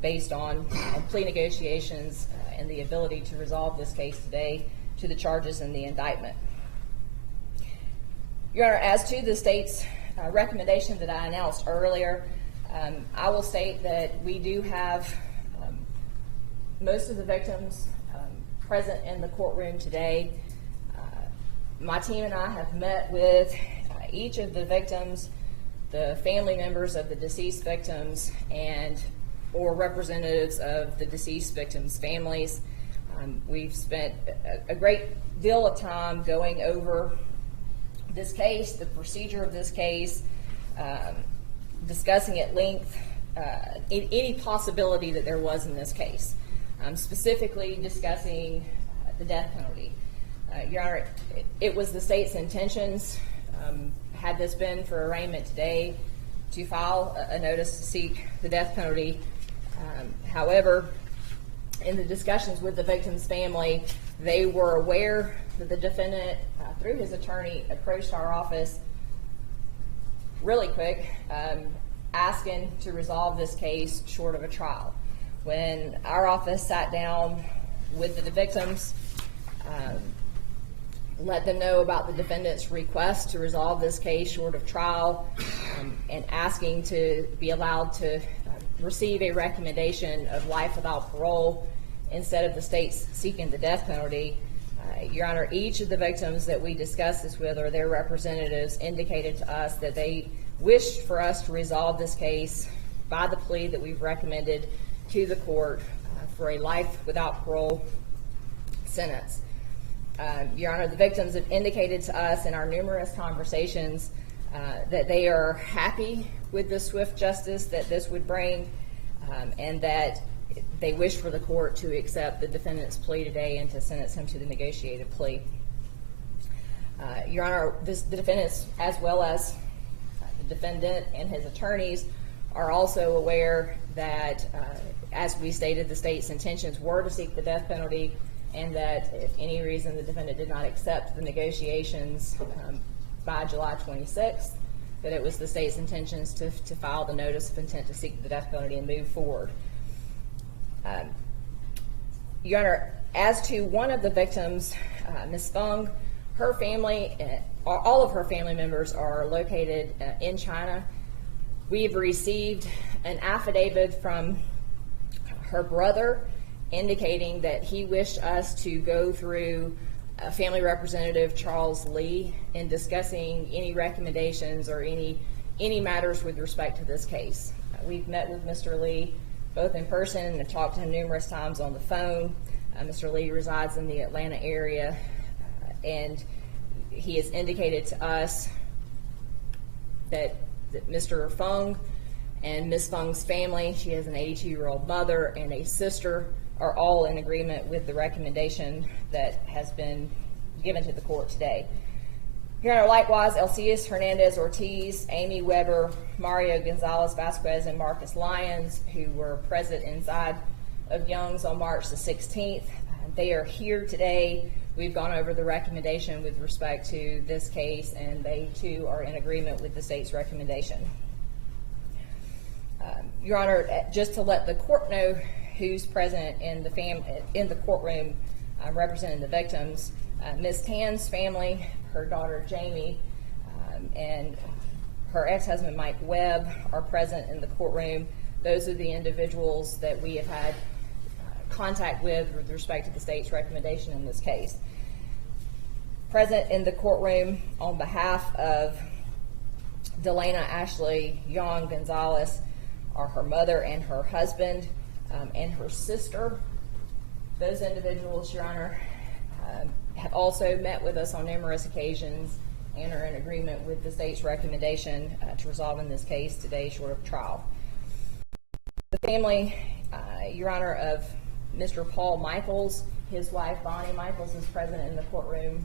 based on plea negotiations and the ability to resolve this case today to the charges in the indictment. Your Honor, as to the state's recommendation that I announced earlier, I will state that we do have most of the victims present in the courtroom today. My team and I have met with each of the victims, the family members of the deceased victims, or representatives of the deceased victims' families. We've spent a great deal of time going over this case, the procedure of this case, discussing at length any possibility that there was in this case, specifically discussing the death penalty. Your Honor, it was the state's intentions, had this been for arraignment today, to file a notice to seek the death penalty. However, in the discussions with the victim's family, they were aware that the defendant, through his attorney, approached our office really quick, asking to resolve this case short of a trial. When our office sat down with the victims, let them know about the defendant's request to resolve this case short of trial, and asking to be allowed to receive a recommendation of life without parole instead of the state's seeking the death penalty. Your Honor, each of the victims that we discussed this with or their representatives indicated to us that they wished for us to resolve this case by the plea that we've recommended to the court for a life without parole sentence. Your Honor, the victims have indicated to us in our numerous conversations that they are happy with the swift justice that this would bring, and that they wish for the court to accept the defendant's plea today and to sentence him to the negotiated plea. Your Honor, the defendants, as well as the defendant and his attorneys, are also aware that, as we stated, the state's intentions were to seek the death penalty, and that if any reason the defendant did not accept the negotiations by July 26th, that it was the state's intentions to file the notice of intent to seek the death penalty and move forward. Your Honor, as to one of the victims, Ms. Fung, her family, all of her family members are located in China. We've received an affidavit from her brother indicating that he wished us to go through Family Representative Charles Lee in discussing any recommendations or any matters with respect to this case. We've met with Mr. Lee both in person and have talked to him numerous times on the phone. Mr. Lee resides in the Atlanta area, and he has indicated to us that Mr. Fung and Ms. Fung's family, she has an 82-year-old mother and a sister, are all in agreement with the recommendation that has been given to the court today. Your Honor, likewise, Elsias, Hernandez, Ortiz, Amy Weber, Mario Gonzalez Vasquez, and Marcus Lyons, who were present inside of Young's on March the 16th. They are here today. We've gone over the recommendation with respect to this case, and they too are in agreement with the state's recommendation. Your Honor, just to let the court know who's present in the courtroom representing the victims, Ms. Tan's family, her daughter Jamie, and her ex-husband Mike Webb are present in the courtroom. Those are the individuals that we have had contact with respect to the state's recommendation in this case. Present in the courtroom on behalf of Delana Ashley Young Gonzalez are her mother and her husband and her sister. Those individuals, Your Honor, have also met with us on numerous occasions and are in agreement with the state's recommendation to resolve in this case today short of trial. The family, Your Honor, of Mr. Paul Michaels, his wife Bonnie Michaels is present in the courtroom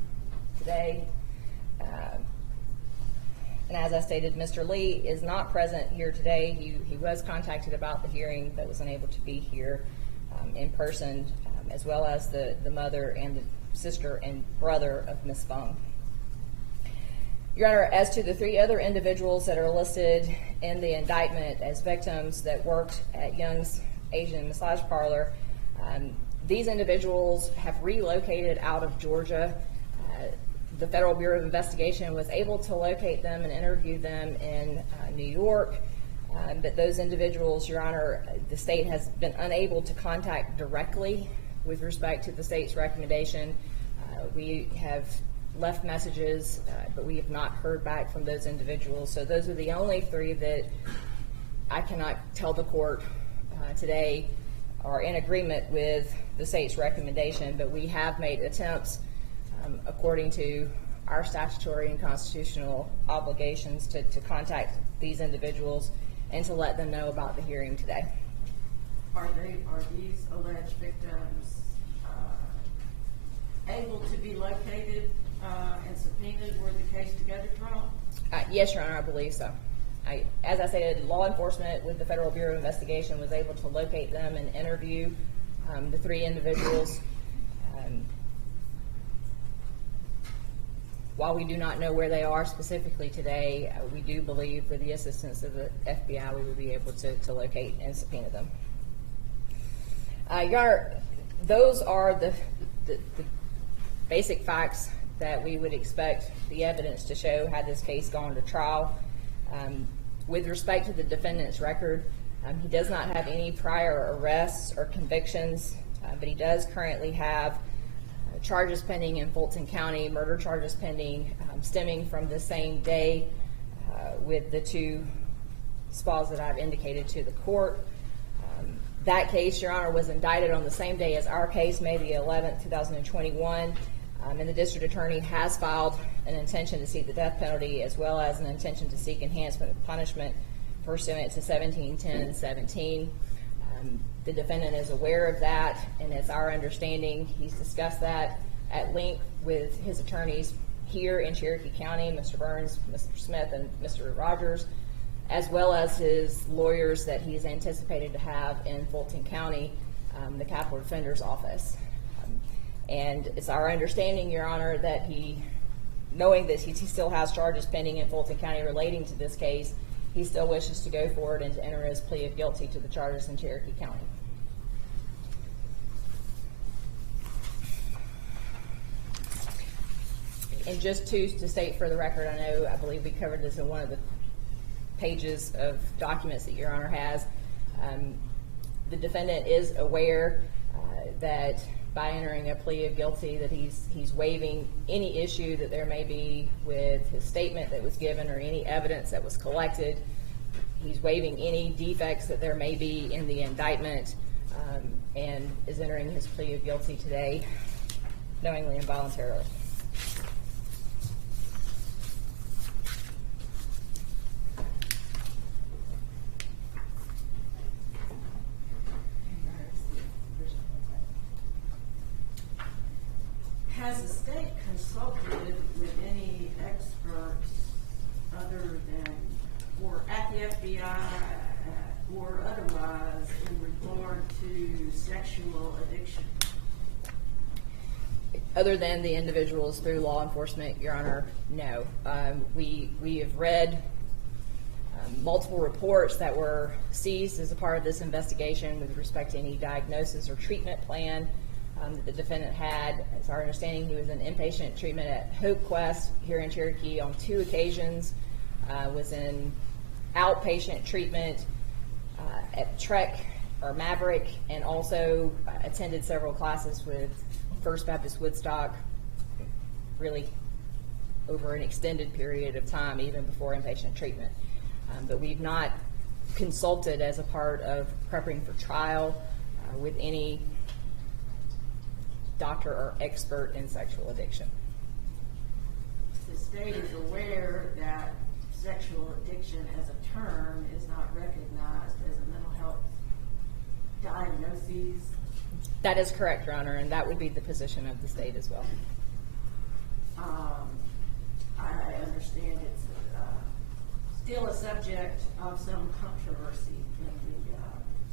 today. And as I stated, Mr. Lee is not present here today. He was contacted about the hearing but was unable to be here in person, as well as the mother and the sister and brother of Ms. Fung. Your Honor, as to the three other individuals that are listed in the indictment as victims that worked at Young's Asian massage parlor, these individuals have relocated out of Georgia. The Federal Bureau of Investigation was able to locate them and interview them in New York, but those individuals, Your Honor, the state has been unable to contact directly with respect to the state's recommendation. We have left messages, but we have not heard back from those individuals. So those are the only three that I cannot tell the court today are in agreement with the state's recommendation, but we have made attempts according to our statutory and constitutional obligations to contact these individuals and to let them know about the hearing today. Are these alleged victims able to be located and subpoenaed were the case to go to trial? Yes, Your Honor, I believe so. As I said, law enforcement with the Federal Bureau of Investigation was able to locate them and interview the three individuals. While we do not know where they are specifically today, we do believe with the assistance of the FBI we will be able to locate and subpoena them. Your Honor, those are the basic facts that we would expect the evidence to show had this case gone to trial. With respect to the defendant's record, he does not have any prior arrests or convictions, but he does currently have charges pending in Fulton County, murder charges pending stemming from the same day with the two spas that I've indicated to the court. That case, Your Honor, was indicted on the same day as our case, May the 11th, 2021. And the district attorney has filed an intention to seek the death penalty as well as an intention to seek enhancement of punishment pursuant to 1710 and 17. The defendant is aware of that, and it's our understanding he's discussed that at length with his attorneys here in Cherokee County, Mr. Burns, Mr. Smith, and Mr. Rogers, as well as his lawyers that he's anticipated to have in Fulton County, the Capital Defender's Office. And it's our understanding, Your Honor, that knowing that he still has charges pending in Fulton County relating to this case, he still wishes to go forward and to enter his plea of guilty to the charges in Cherokee County. And just to state for the record, I believe we covered this in one of the pages of documents that Your Honor has. The defendant is aware that by entering a plea of guilty that he's waiving any issue that there may be with his statement that was given or any evidence that was collected. He's waiving any defects that there may be in the indictment, and is entering his plea of guilty today, knowingly and voluntarily. Has the state consulted with any experts other than, or at the FBI or otherwise in regard to sexual addiction? Other than the individuals through law enforcement, Your Honor, no. We have read multiple reports that were seized as a part of this investigation with respect to any diagnosis or treatment plan that the defendant had. It's our understanding he was in inpatient treatment at Hope Quest here in Cherokee on 2 occasions, was in outpatient treatment at Trek or Maverick, and also attended several classes with First Baptist Woodstock, really over an extended period of time, even before inpatient treatment. But we've not consulted as a part of prepping for trial with any doctor or expert in sexual addiction. The state is aware that sexual addiction as a term is not recognized as a mental health diagnosis. That is correct, Your Honor, and that would be the position of the state as well. I understand it's still a subject of some controversy in the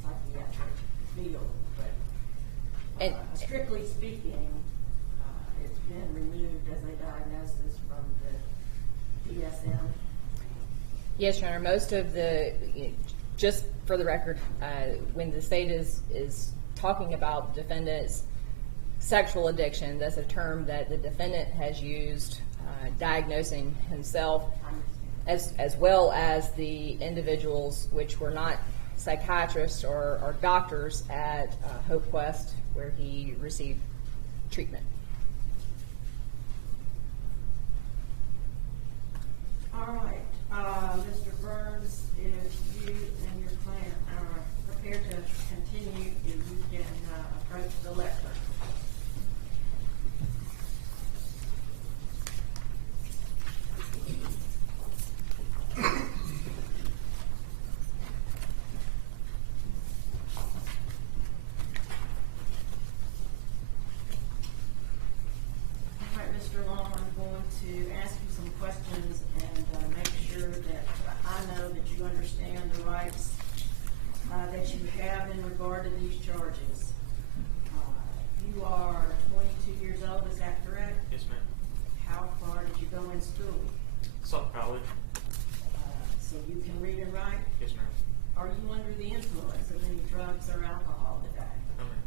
psychiatric field, but strictly speaking, it's been removed as a diagnosis from the DSM. Yes, Your Honor, most of the, just for the record, when the state is talking about the defendant's sexual addiction, that's a term that the defendant has used diagnosing himself as well as the individuals which were not psychiatrists or doctors at Hope Quest where he received treatment. All right, Mr. Burns, if you and your client are prepared to continue, you can approach the lectern. All right, Mr. Long, I'm going to ask you some questions and make sure that I know that you understand the rights that you have in regard to these charges. You are 22 years old, is that correct? Yes, ma'am. How far did you go in school? Salt College. So you can read and write? Yes, ma'am. Are you under the influence of any drugs or alcohol today? No, ma'am.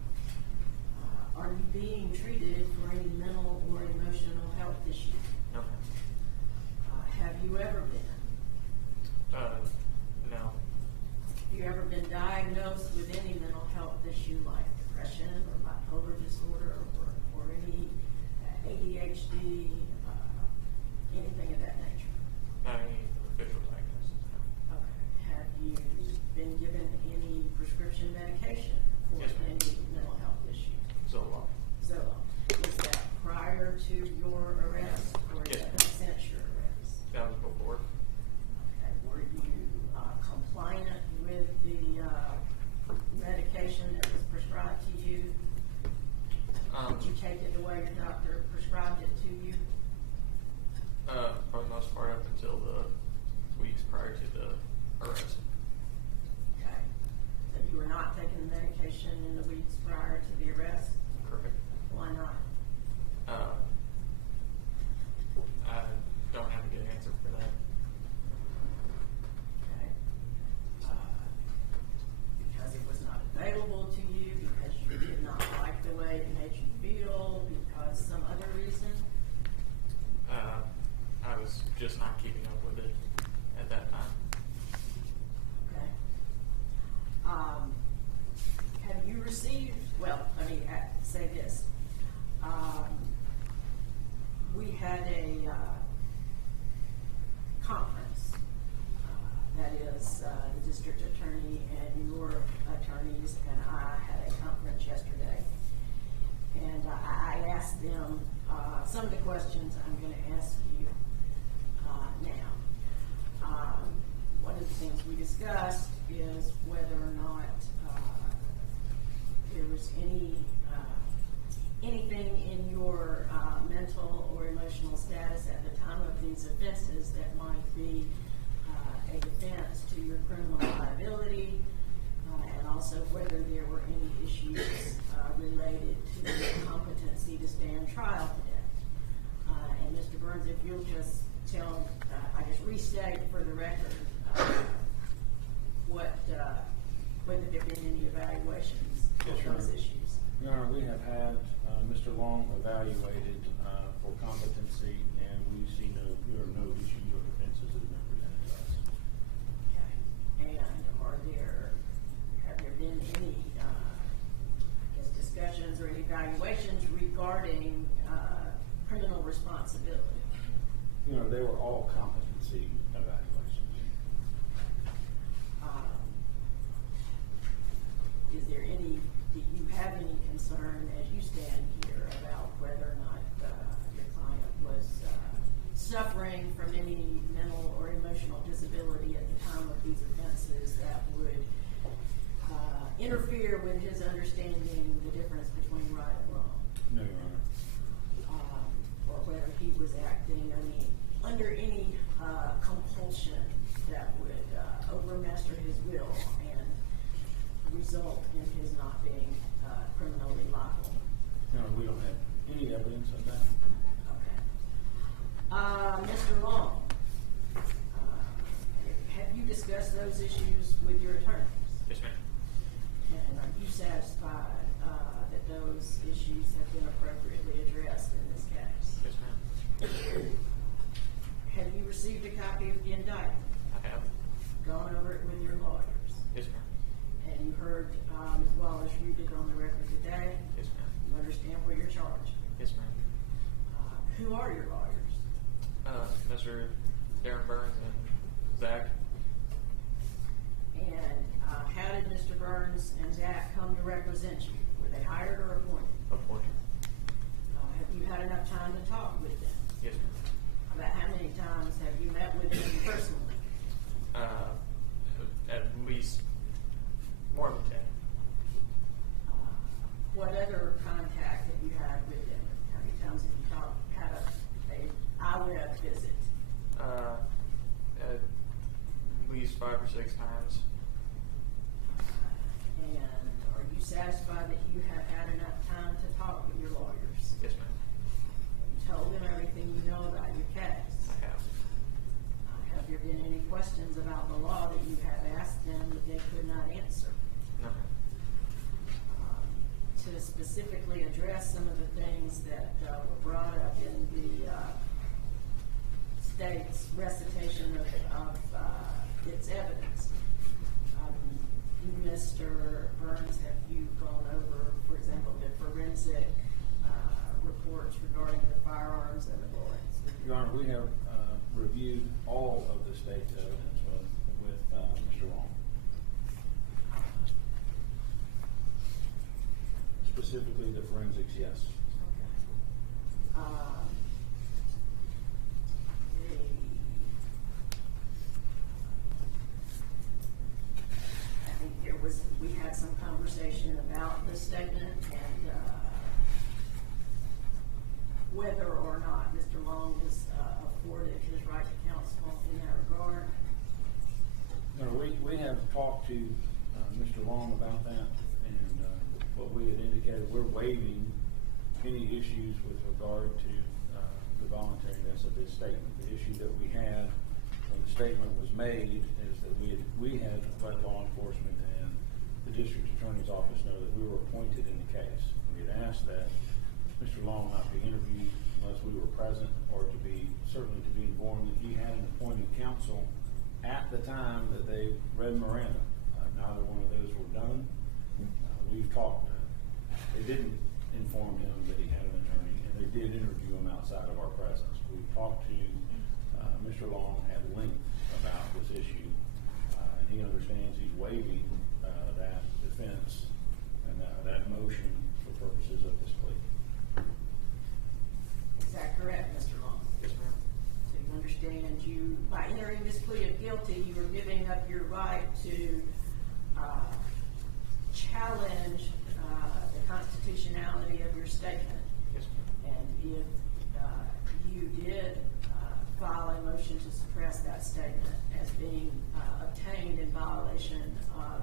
Are you being treated for any mental or emotional health issues? No, ma'am. Have you ever been? No. Have you ever been diagnosed with any mental health issue like depression or bipolar disorder or any ADHD, anything of that nature? I information in the weeks prior to the arrest? Correct. Why not? I don't have a good answer for that. Okay. Because it was not available to you, because you did not like the way it made you feel, because some other reason? I was just not keeping up with it at that time. Okay. Have you received, well, let me say this. We had a conference, that is the district attorney and your attorneys and I had a conference yesterday. And I asked them some of the questions I'm going to ask you now. One of the things we discussed is whether or not there was anything in your mental or emotional status at the time of these offenses that might be a defense to your criminal liability, and also whether there were any issues related to your competency to stand trial today. And Mr. Burns, if you'll just tell, I guess restate for the record, whether there have been any evaluations of Yes, Your those Honor. issues. Your Honor, we have had Mr. Long evaluated for competency, and we see there are no issues or defenses that have been presented to us. Okay. And have there been any, discussions or any evaluations regarding criminal responsibility? They were all competency evaluations. Do you have any concern as you stand here about whether or not your client was suffering from any mental or emotional disability at the time of these offenses that would interfere with his understanding the difference between right and wrong? No, Your Honor. Or whether he was acting under any compulsion that would overmaster his will and result in his not being criminally liable. No, we don't have any evidence of that. Okay. Mr. Long, have you discussed those issues with your attorneys? Yes, ma'am. And are you satisfied that those issues have been appropriately addressed in this case? Yes, ma'am. Have you received a copy of the indictment? I have. Gone over it with your lawyers? Yes, ma'am. And you heard Ms. Wallace read it on the record today? Yes, ma'am. You understand what you're charged? Yes, ma'am. Who are your lawyers? Mr. Darren Burns and Zach. And how did Mr. Burns and Zach come to represent you? Were they hired or appointed? Appointed. Have you had enough time to talk with them? Yes, ma'am. About how many times have you met with them personally? At least more than 10. What other contact have you had with them? How many times have you had a IWeb visit? At least 5 or 6 times. And are you satisfied that you have had enough time to talk with your lawyers? Yes, ma'am. You told them everything you know about your case. I have. Have there been any questions about the law that you have asked them that they could not answer? No, ma'am. To specifically address some of the things that were brought up in the state's recitation of its evidence. Mr. Burns, have you gone over, for example, the forensic reports regarding the firearms and the bullets? Your Honor, we have reviewed all of the state's evidence with Mr. Long. Specifically the forensics, yes. Okay. I think we had some conversation about the statement and whether or not Mr. Long was afforded his right to counsel in that regard. No, we have talked to Mr. Long about that, and what we had indicated, we're waiving any issues with regard to the voluntariness of this statement. The issue that we had when the statement was made is that we had let law enforcement and the district attorney's office know that we were appointed in the case. We had asked that Mr. Long not be interviewed unless we were present, or certainly to be informed that he had an appointed counsel at the time that they read Miranda. Neither one of those were done. We've talked. They didn't inform him that he had an attorney, and they did interview him outside of our presence. We've talked to Mr. Long at length about this issue, and he understands he's waiving that defense and that motion for purposes of this plea. Is that correct, Mr. Long? Yes, ma'am. So you understand by entering this plea of guilty, you were giving up your right to challenge the constitutionality of your statement. Yes, ma'am. And if you did file a motion to suppress that statement as being obtained in violation of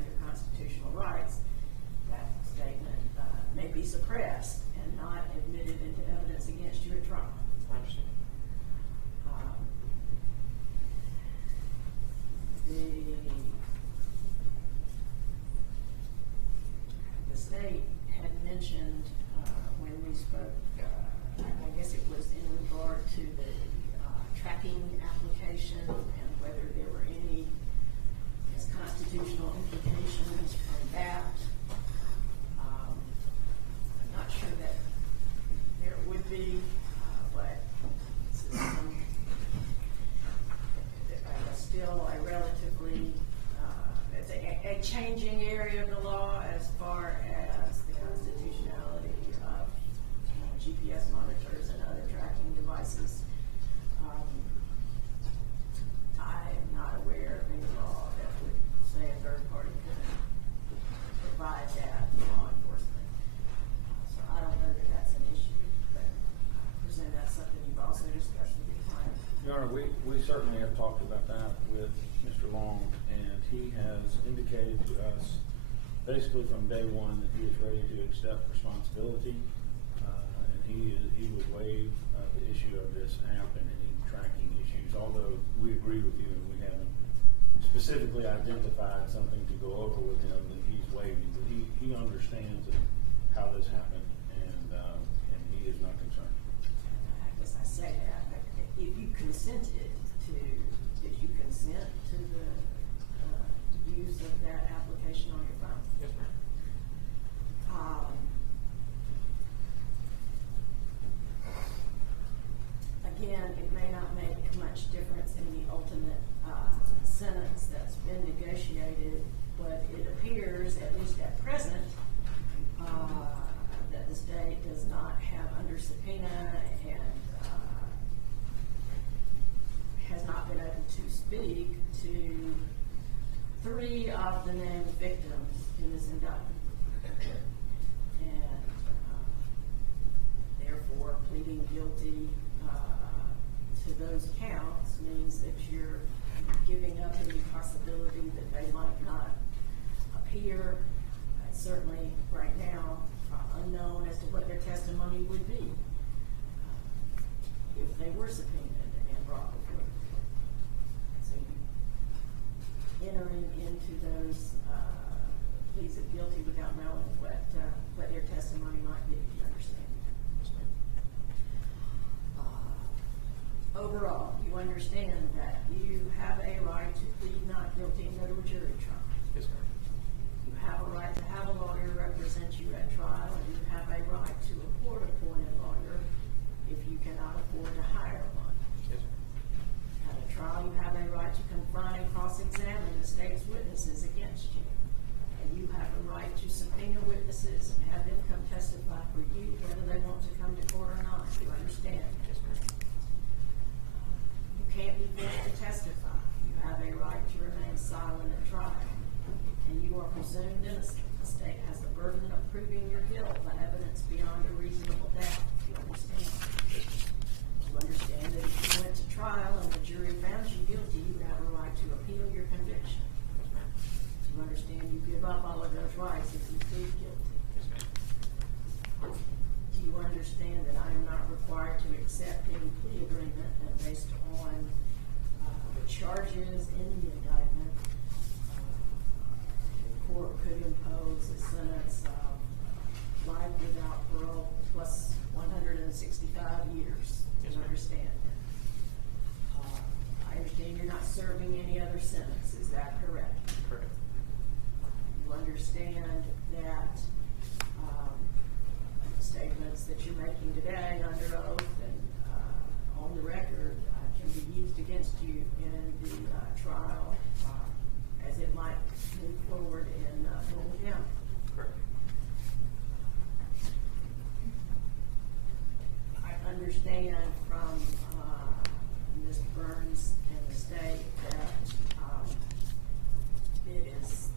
your constitutional rights, that statement may be suppressed and not admitted into evidence against you at trial. I understand. The state had mentioned when we spoke, I guess it was in regard to the tracking application and whether there were any constitutional implications from that. I'm not sure that there would be, but this is still a relatively, it's a changing area of the law as far as the constitutionality of GPS monitors and other tracking devices. I am not aware of any law that would say a third party could provide that to law enforcement. So I don't know that that's an issue, but I presume that's something you've also discussed with your client. Your Honor, we certainly have talked about that with Mr. Long, and he has indicated to us basically from day one that he is ready to accept responsibility, and he would waive the issue of this app and any tracking issues, although we agree with you and we haven't specifically identified something to go over with him that he's waiving, but he understands how this happened, and he is not concerned. I guess I say that, but if you consented to, did you consent to the use of that application on your phone? Yes, ma'am. Again, it may not make much difference in the ultimate sentence that's been negotiated, but it appears, at least at present, that the state does not have under subpoena and has not been able to speak to 3 of the named victims in this indictment. And therefore, pleading guilty to those counts means that you're giving up any possibility that they might not appear. Certainly, right now, unknown as to what their testimony would be if they were subpoenaed and brought before the court. So entering into those pleas of guilty without knowing what their testimony might be, you understand? Overall, you understand that you have a right to plead not guilty and go to a jury trial. Yes, ma'am. You have a right to have a lawyer represent you at trial, and you have a right to a court-appointed lawyer if you cannot afford to hire one. Yes, ma'am. At a trial, you have a right to confront and cross-examine the state's witnesses against you. And you have a right to subpoena witnesses and have them come testify for you, whether they want to come to court or not. You understand? Yes, ma'am. You can't be forced to testify charges in the indictment, the court could impose a sentence of life without parole plus 165 years. Yes, You ma'am. understand that? I understand you're not serving any other sentence, is that correct? Correct. You understand that statements that you're making today under oath and on the record can be used against you in the trial as it might move forward in Fulton County. Correct. I understand from Mr. Burns and the state that it is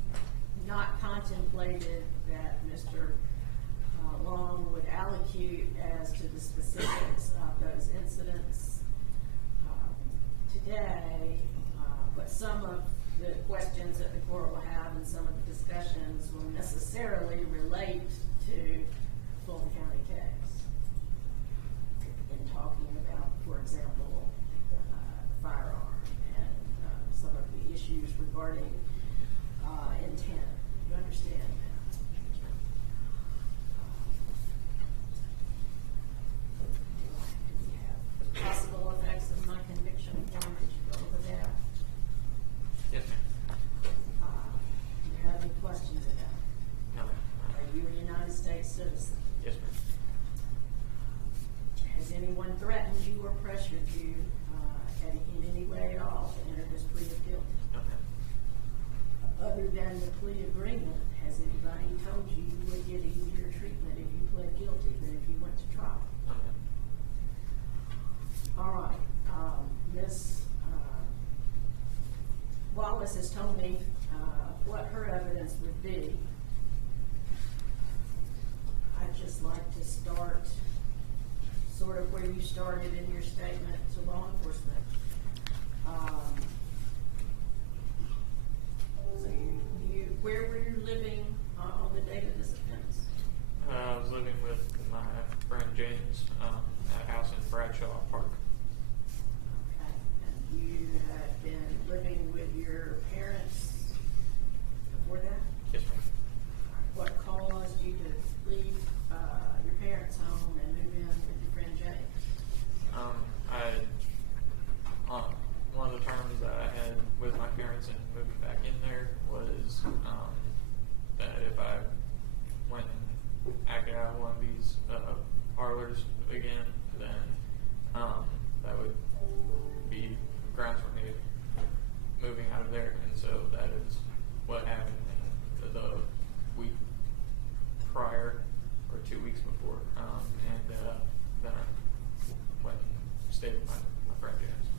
not contemplated that Mr. Long would allocute as to the specifics of those incidents today, but some of the questions that the court will have and some of the discussions will necessarily relate to Fulton County case. In talking about, for example, firearm and some of the issues regarding intent. You understand that? Possible effects of my conviction form, did you go over that? Yes, ma'am. Do you have any questions about it? No, ma'am. Are you a United States citizen? Yes, ma'am. Has anyone threatened you or pressured you in any way at all to enter this plea of guilty? No, ma'am. Other than the plea agreement, has anybody told you you would get easier treatment if you pled guilty than if you went to trial? No, ma'am. All right, Ms. Wallace has told me what her evidence would be. I'd just like to start sort of where you started in your statement to law enforcement. So where were you living on the date of this offense? I was living with my friend James at a house in Bradshaw Park. Okay, and you had been living with your parents before that? Yes, ma'am. What caused you to leave your parents' home and move in with your friend James? One of the terms that I had with my parents and moving back in there was that if I went and acted out one of these parlors again, then that would be grounds for me moving out of there. And so that is what happened in the week prior or 2 weeks before. And then I went and stayed with my friend James.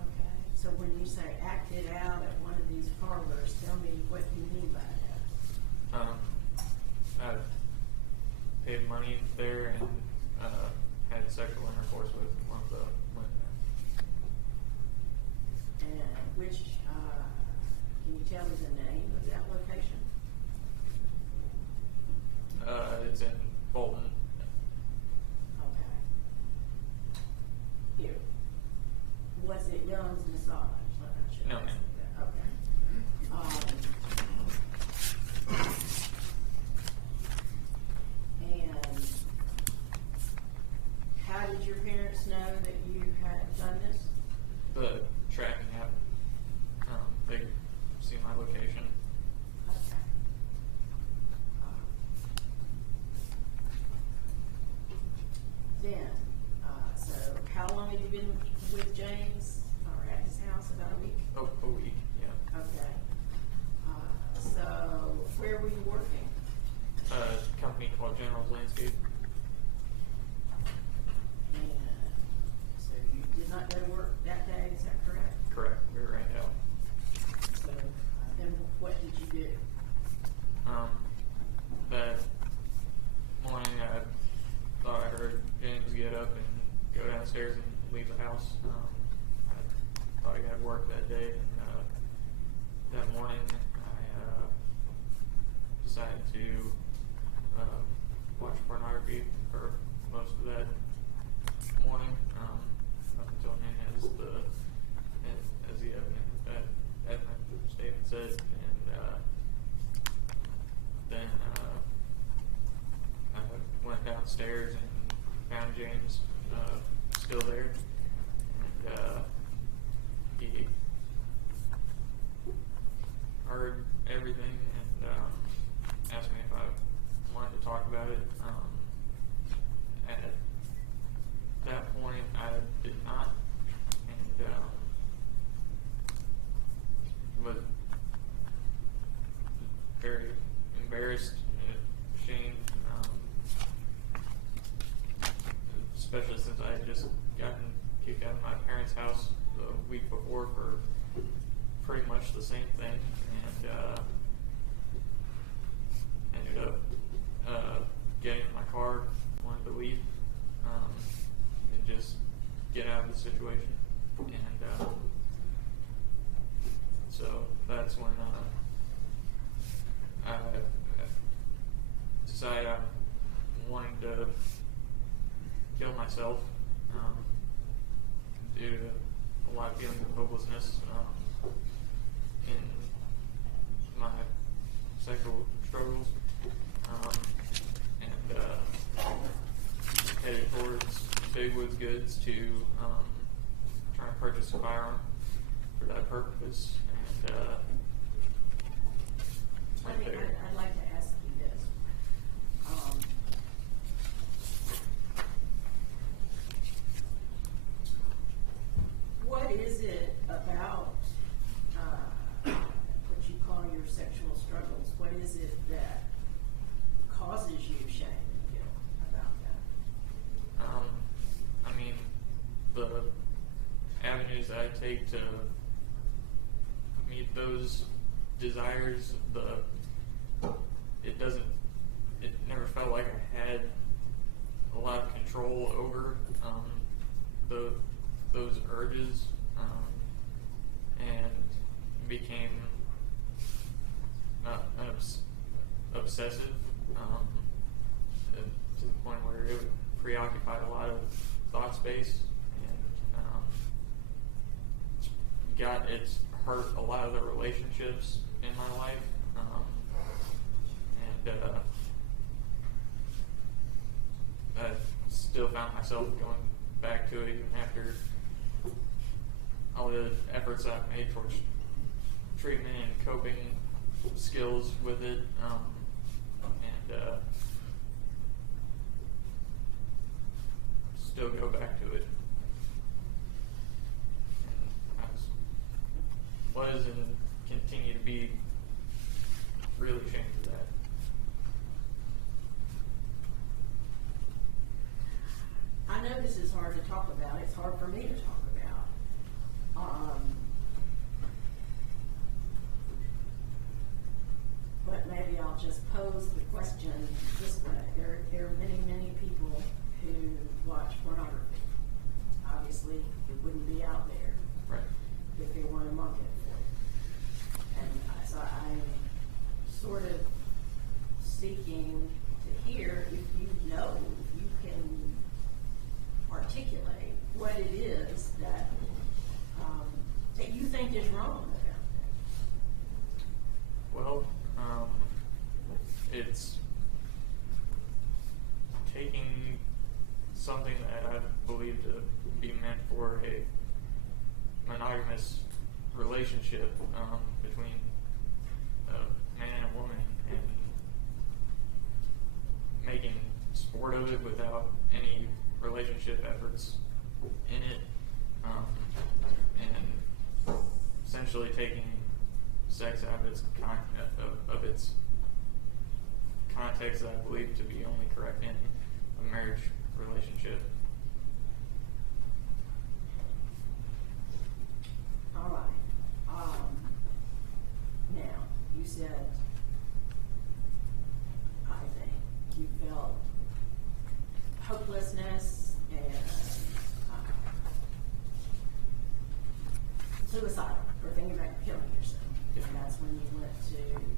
Okay, so when you say acted out at one of these parlors, tell me what you mean by that. I paid money there and had sexual intercourse with one of the women there. And which, can you tell me the name of that location? It's in Bolton. Okay. Here. Was it Young's Massage? I should No, ask ma'am. that. Okay. And how did your parents know that you had done this? The tracking app. They see my location upstairs and found James still there. And he heard everything and asked me if I wanted to talk about it. At that point, I did not, and was very embarrassed and ashamed, especially since I had just gotten kicked out of my parents' house the week before for pretty much the same thing, and ended up getting in my car, wanted to leave, and just get out of the situation. And so that's when I decided I wanted to kill myself due to a lot of feelings of hopelessness in my sexual struggles, and headed towards Big Woods Goods to try and purchase a firearm for that purpose. And I'd like to ask you this. What is it about what you call your sexual struggles? What is it that causes you shame and guilt about that? I mean, the avenues that I take to meet those desires, it never felt like I had a lot of control over those urges, and became obsessive to the point where it would preoccupy a lot of thought space, and it's hurt a lot of the relationships in my life, and I still found myself going back to it even after all the efforts I've made towards treatment and coping skills with it, and still go back to it. And I was and continue to be really ashamed of that. I know this is hard to talk about. It's hard for me to talk about. But maybe I'll just pose the question this way. There are many, many people who watch pornography. Obviously, it wouldn't be out there Right. if they weren't a market for it. And so I'm sort of seeking to hear if you know, if you can articulate what it is that you think is wrong about that. Well, it's taking something that I believe to be meant for a monogamous relationship between a man and a woman, and making sport of it without any relationship efforts in it, and essentially taking sex out of its context that I believe to be only correct in a marriage relationship. All right. Now, you said, I think, you felt hopelessness and suicidal, or thinking about killing yourself. Yes, And ma'am. that's when you went to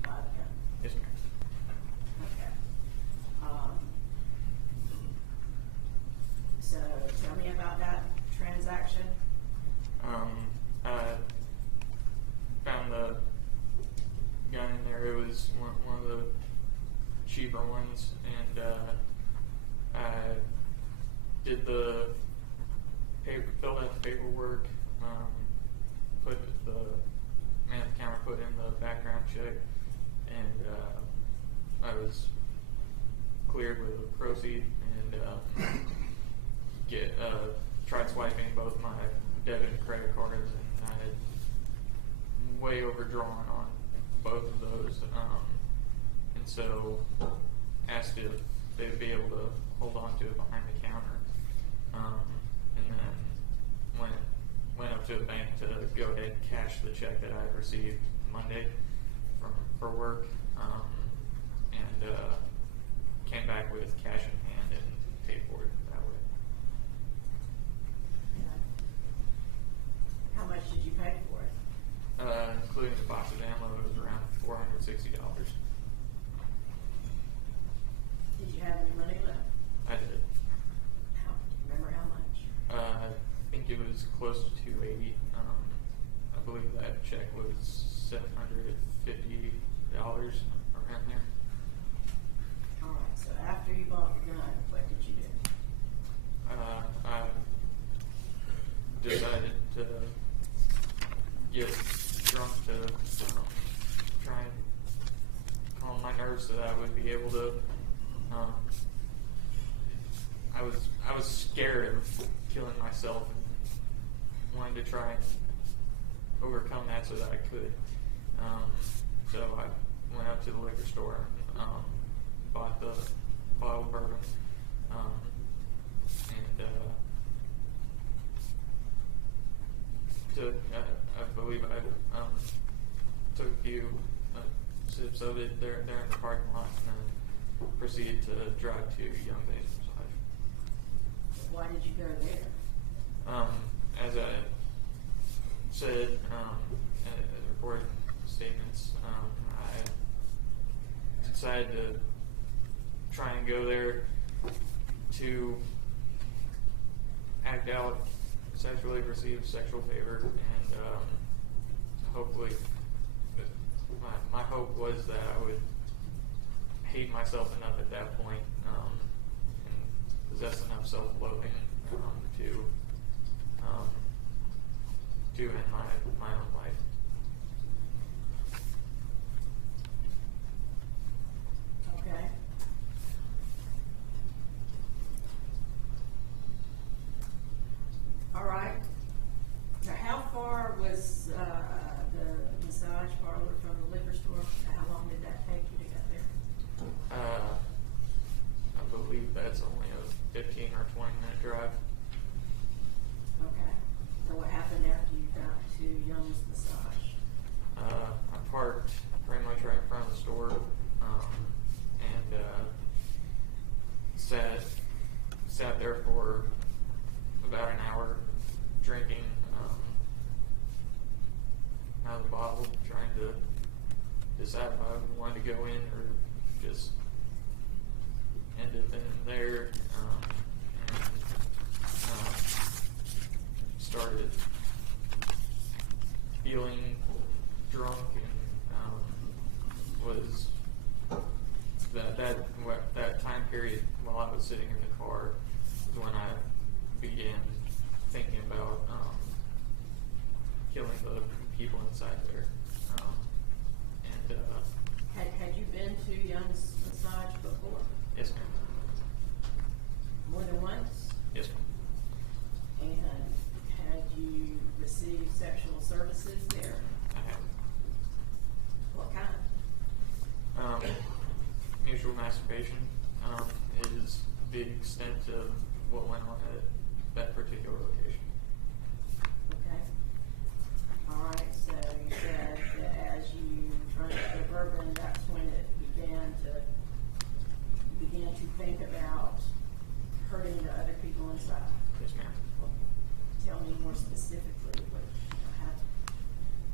buy the gun. Yes, ma'am. Okay. So tell me about that transaction. I found the gun in there. It was one of the cheaper ones, and I did the filled out the paperwork, put the man at the counter put in the background check, and I was cleared with a proceed, and tried swiping both my debit and credit cards, and I had way overdrawn on both of those, and so asked if they'd be able to hold on to it behind the counter, and then went up to the bank to go ahead and cash the check that I received Monday for work, and came back with cash in hand and paid for it that way. How much did you pay for it? Including the box of ammo, it was around $460. Did you have any money left? I did. Do you remember how much? I think it was close to $280. I believe that check was $750 around there. All right. So after you bought the gun, what did you do? I decided to get drunk to try and calm my nerves so that I would be able to. I was scared of killing myself and wanted to try and overcome that so that I could. So I went up to the liquor store and bought the bottle of bourbon, and I believe I took a few sips of it there in the parking lot, and then proceeded to drive to Young Bay Massage. Why did you go there? As I said in the recorded statements, I decided to try and go there to act out, sexually receive sexual favor, and hopefully, my hope was that I would hate myself enough at that point, and possess enough self-loathing to end my own life. Okay. All right. Now, how far was the massage parlor from the liquor store? How long did that take you to get there? I believe that's only a 15 or 20-minute drive. Okay. So what happened after you got to Young's Massage? I parked pretty much right in front of the store, and sat there for about an hour drinking out of the bottle, trying to decide if I wanted to go in or just end it then and there, and started feeling drunk, and was that time period while I was sitting in the car was when I began thinking about killing the people inside there, and Had you been to Young's Massage before? yes, ma'am. More than once? Yes, ma'am. And had you received sexual services there? I have. What kind? Mutual masturbation is the extent of what went on at that particular location. Okay. All right, so you said that as you drank the bourbon, that's when it began to think about hurting the other people inside. Yes, ma'am. Tell me more specifically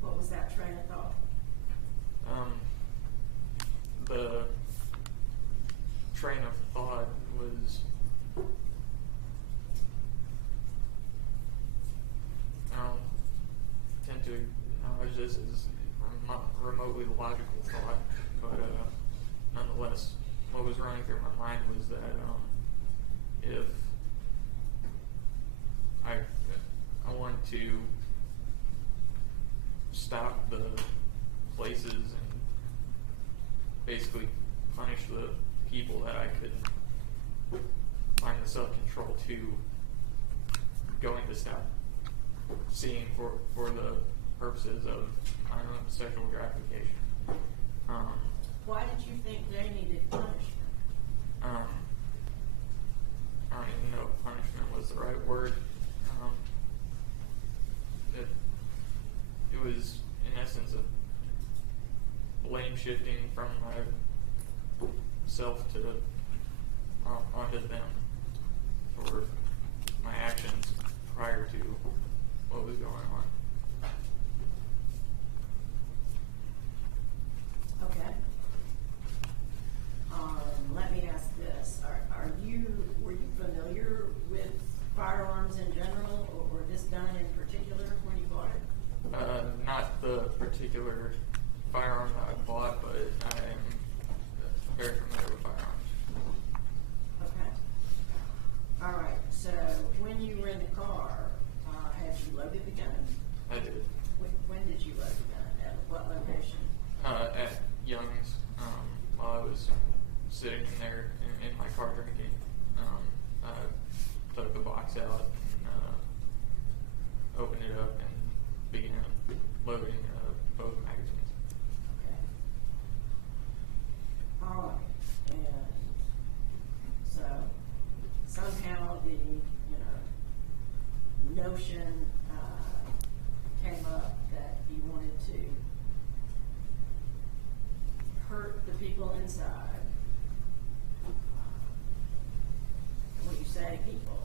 what was that train of thought? The train of thought was, I don't tend to acknowledge this as remotely logical thought, but nonetheless, what was running through my mind was that if I wanted to stop the places and basically punish the people that I could find the self-control to going to stop seeing for the purposes of sexual gratification. Why did you think they needed punishment? I don't even know if punishment was the right word. It was in essence a blame shifting from myself to onto them for my actions prior to what was going on. Okay. Let me ask this: were you familiar with firearms in general, or this gun in particular when you bought it? Not the particular firearm that I bought, but I am very familiar with firearms. Okay. All right. So when you were in the car, had you loaded the gun? I did. When did you load the gun? At what location? At Young's, while I was sitting in there in my car drinking, I took the box out and opened it up and began loading both magazines. Okay. All right. And so somehow the notion came up that you wanted to hurt the people inside. When you say people,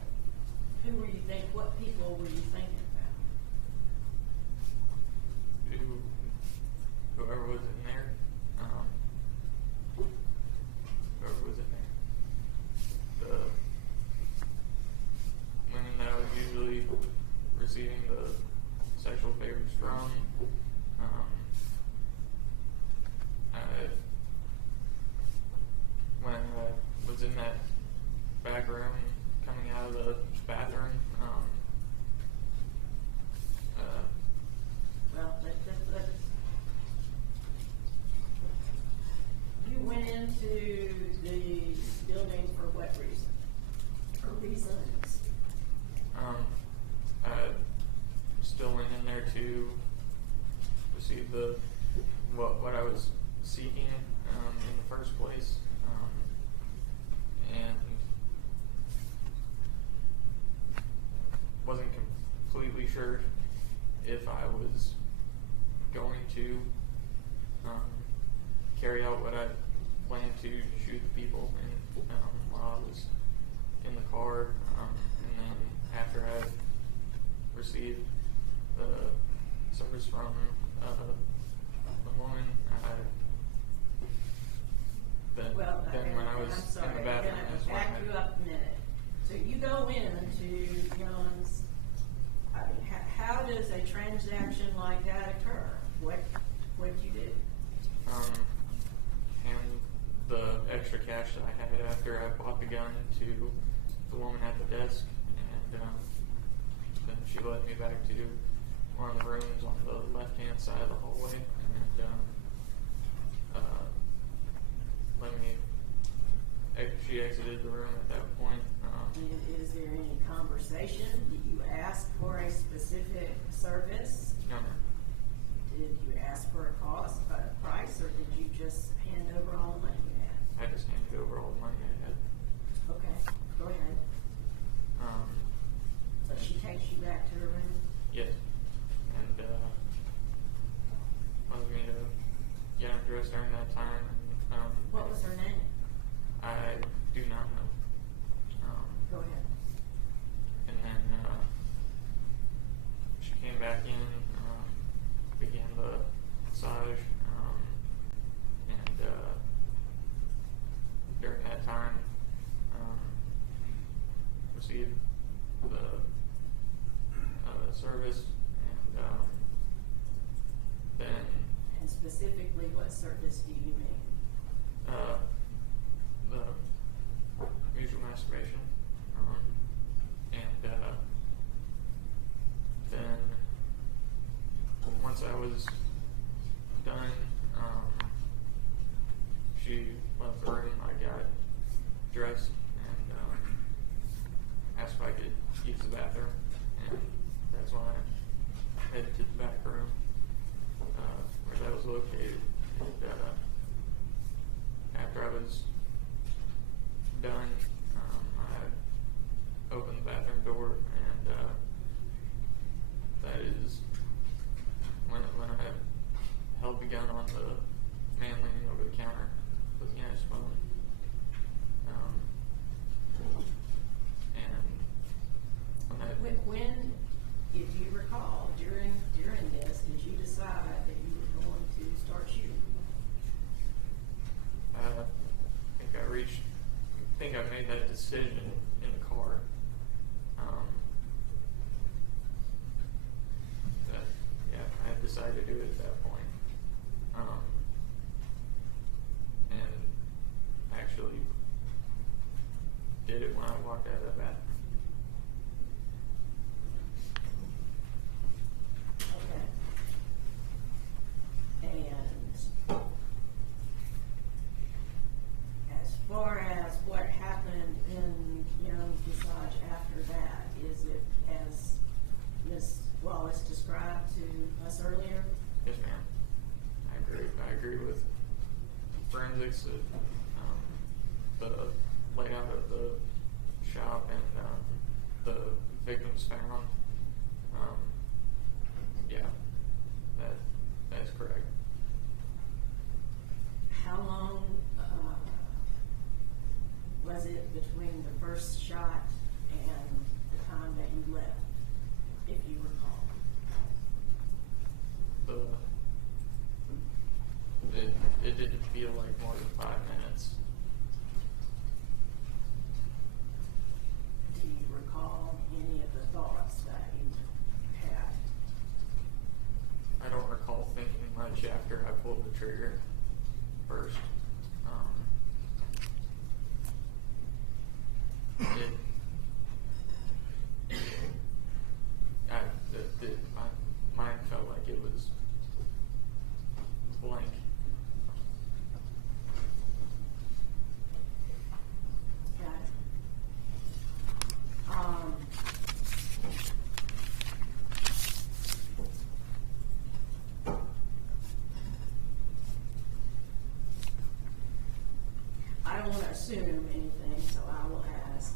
what people were you thinking about? Whoever was in there, whoever was in there, the women that I was usually receiving the sexual favors from, when I was in that back room coming out of the bathroom, Well, you went into the building for what reason? Or reasons? I still went in there to receive what I was seeking in the first place, and wasn't completely sure if I was going to carry out what I planned to shoot the people while I was in the car, and then after I received the service from the woman, then when I was I'm sorry, in the bathroom, I'm that's gonna when back you up a minute. So you go into John's. I mean, how does a transaction like that occur? What you do? And the extra cash that I had after I bought the gun to the woman at the desk, and then she led me back to one of the rooms on the left-hand side of the hallway, and she exited the room at that point. Is there any conversation? Did you ask for a specific service? No. Did you ask for a price, or did you just hand over all the money you had? I just handed over all the money I had. Okay, go ahead. So she takes you back to her room? Yes. And wanted me to get undressed during that time. What was her name? I do not know. Go ahead. And then was done, she left the room. I got dressed and asked if I could use the bathroom, and that's when I headed to the back room where that was located. And after I was done, I opened the bathroom door, and that is when I held the gun on the man leaning over the counter, looking at his phone. And When, if you recall, during this, did you decide that you were going to start shooting? I think I made that decision in the car. That, yeah, I had decided to do it at that point. And actually did it when I walked out of that bathroom. Okay. And as far as what happened in Young Visage after that, is it as Ms. Wallace described to us earlier? Yes, ma'am. I agree with forensics that the layout of the shop and the victims found. Yeah, that's correct. How long was it between the first shot and the time that you left, if you recall? It didn't feel like more than 5 minutes. Do you recall any of the thoughts that you had? I don't recall thinking much after I pulled the trigger first. My mind felt like it was blank. Got it. I don't want to assume anything, so I will ask.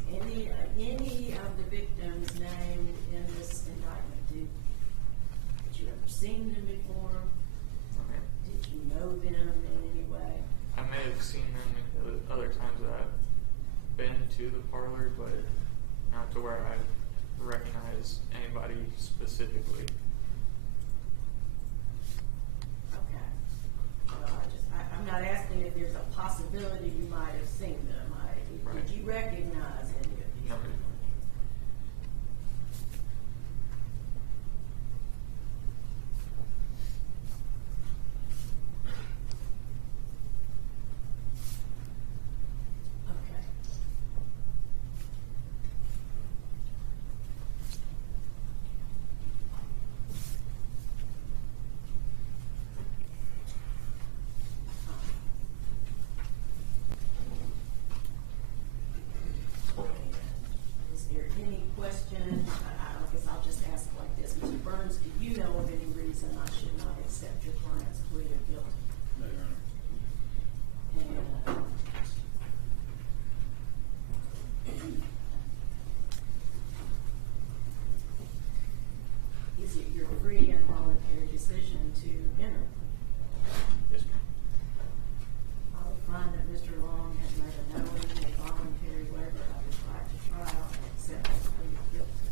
Any of the victims named in this indictment, did you ever seen them before? Okay. Did you know them in any way? I may have seen them the other times that I've been to the parlor, but not to where I recognize anybody specifically. Okay. I'm not asking if there's a possibility you might have seen them. Right. Did you recognize any of these No. people? Okay. Is there any question? I guess I'll just ask like this. Mr. Burns, do you know of any reason I should not accept your client's plea of guilty? No, Your Honor. And is it your free and voluntary decision to enter? Yes, ma'am. I would find that Mr. Long has made a knowing and voluntary waiver of his right to trial and accept his plea of guilty.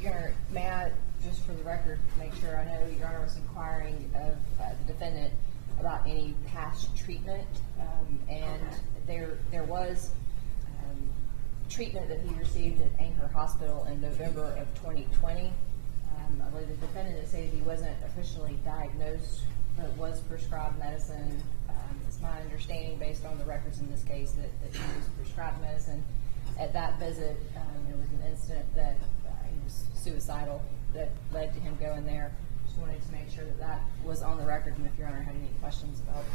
Your Honor, may I, just for the record, make sure I know Your Honor was inquiring of the defendant about any past treatment, and there was treatment that he received at Anchor Hospital in November of 2020. I believe the defendant had stated he wasn't officially diagnosed, but was prescribed medicine. It's my understanding, based on the records in this case, that he was prescribed medicine. At that visit, there was an incident that he was suicidal that led to him going there. Just wanted to make sure that that was on the record, and if Your Honor had any questions about it.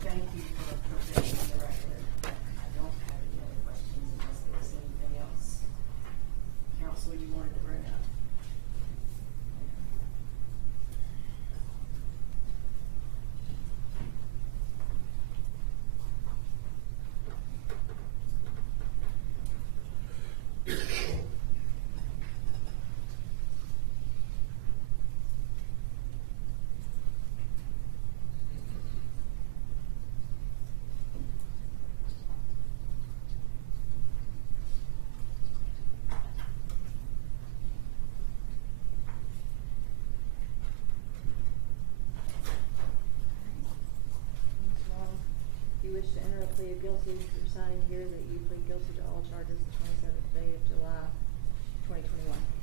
Thank you for presenting the record. I don't have any other questions unless there's anything else. Counsel, you wanted to bring up? If you wish to enter a plea of guilty, you're signing here that you plead guilty to all charges the 27th day of July, 2021.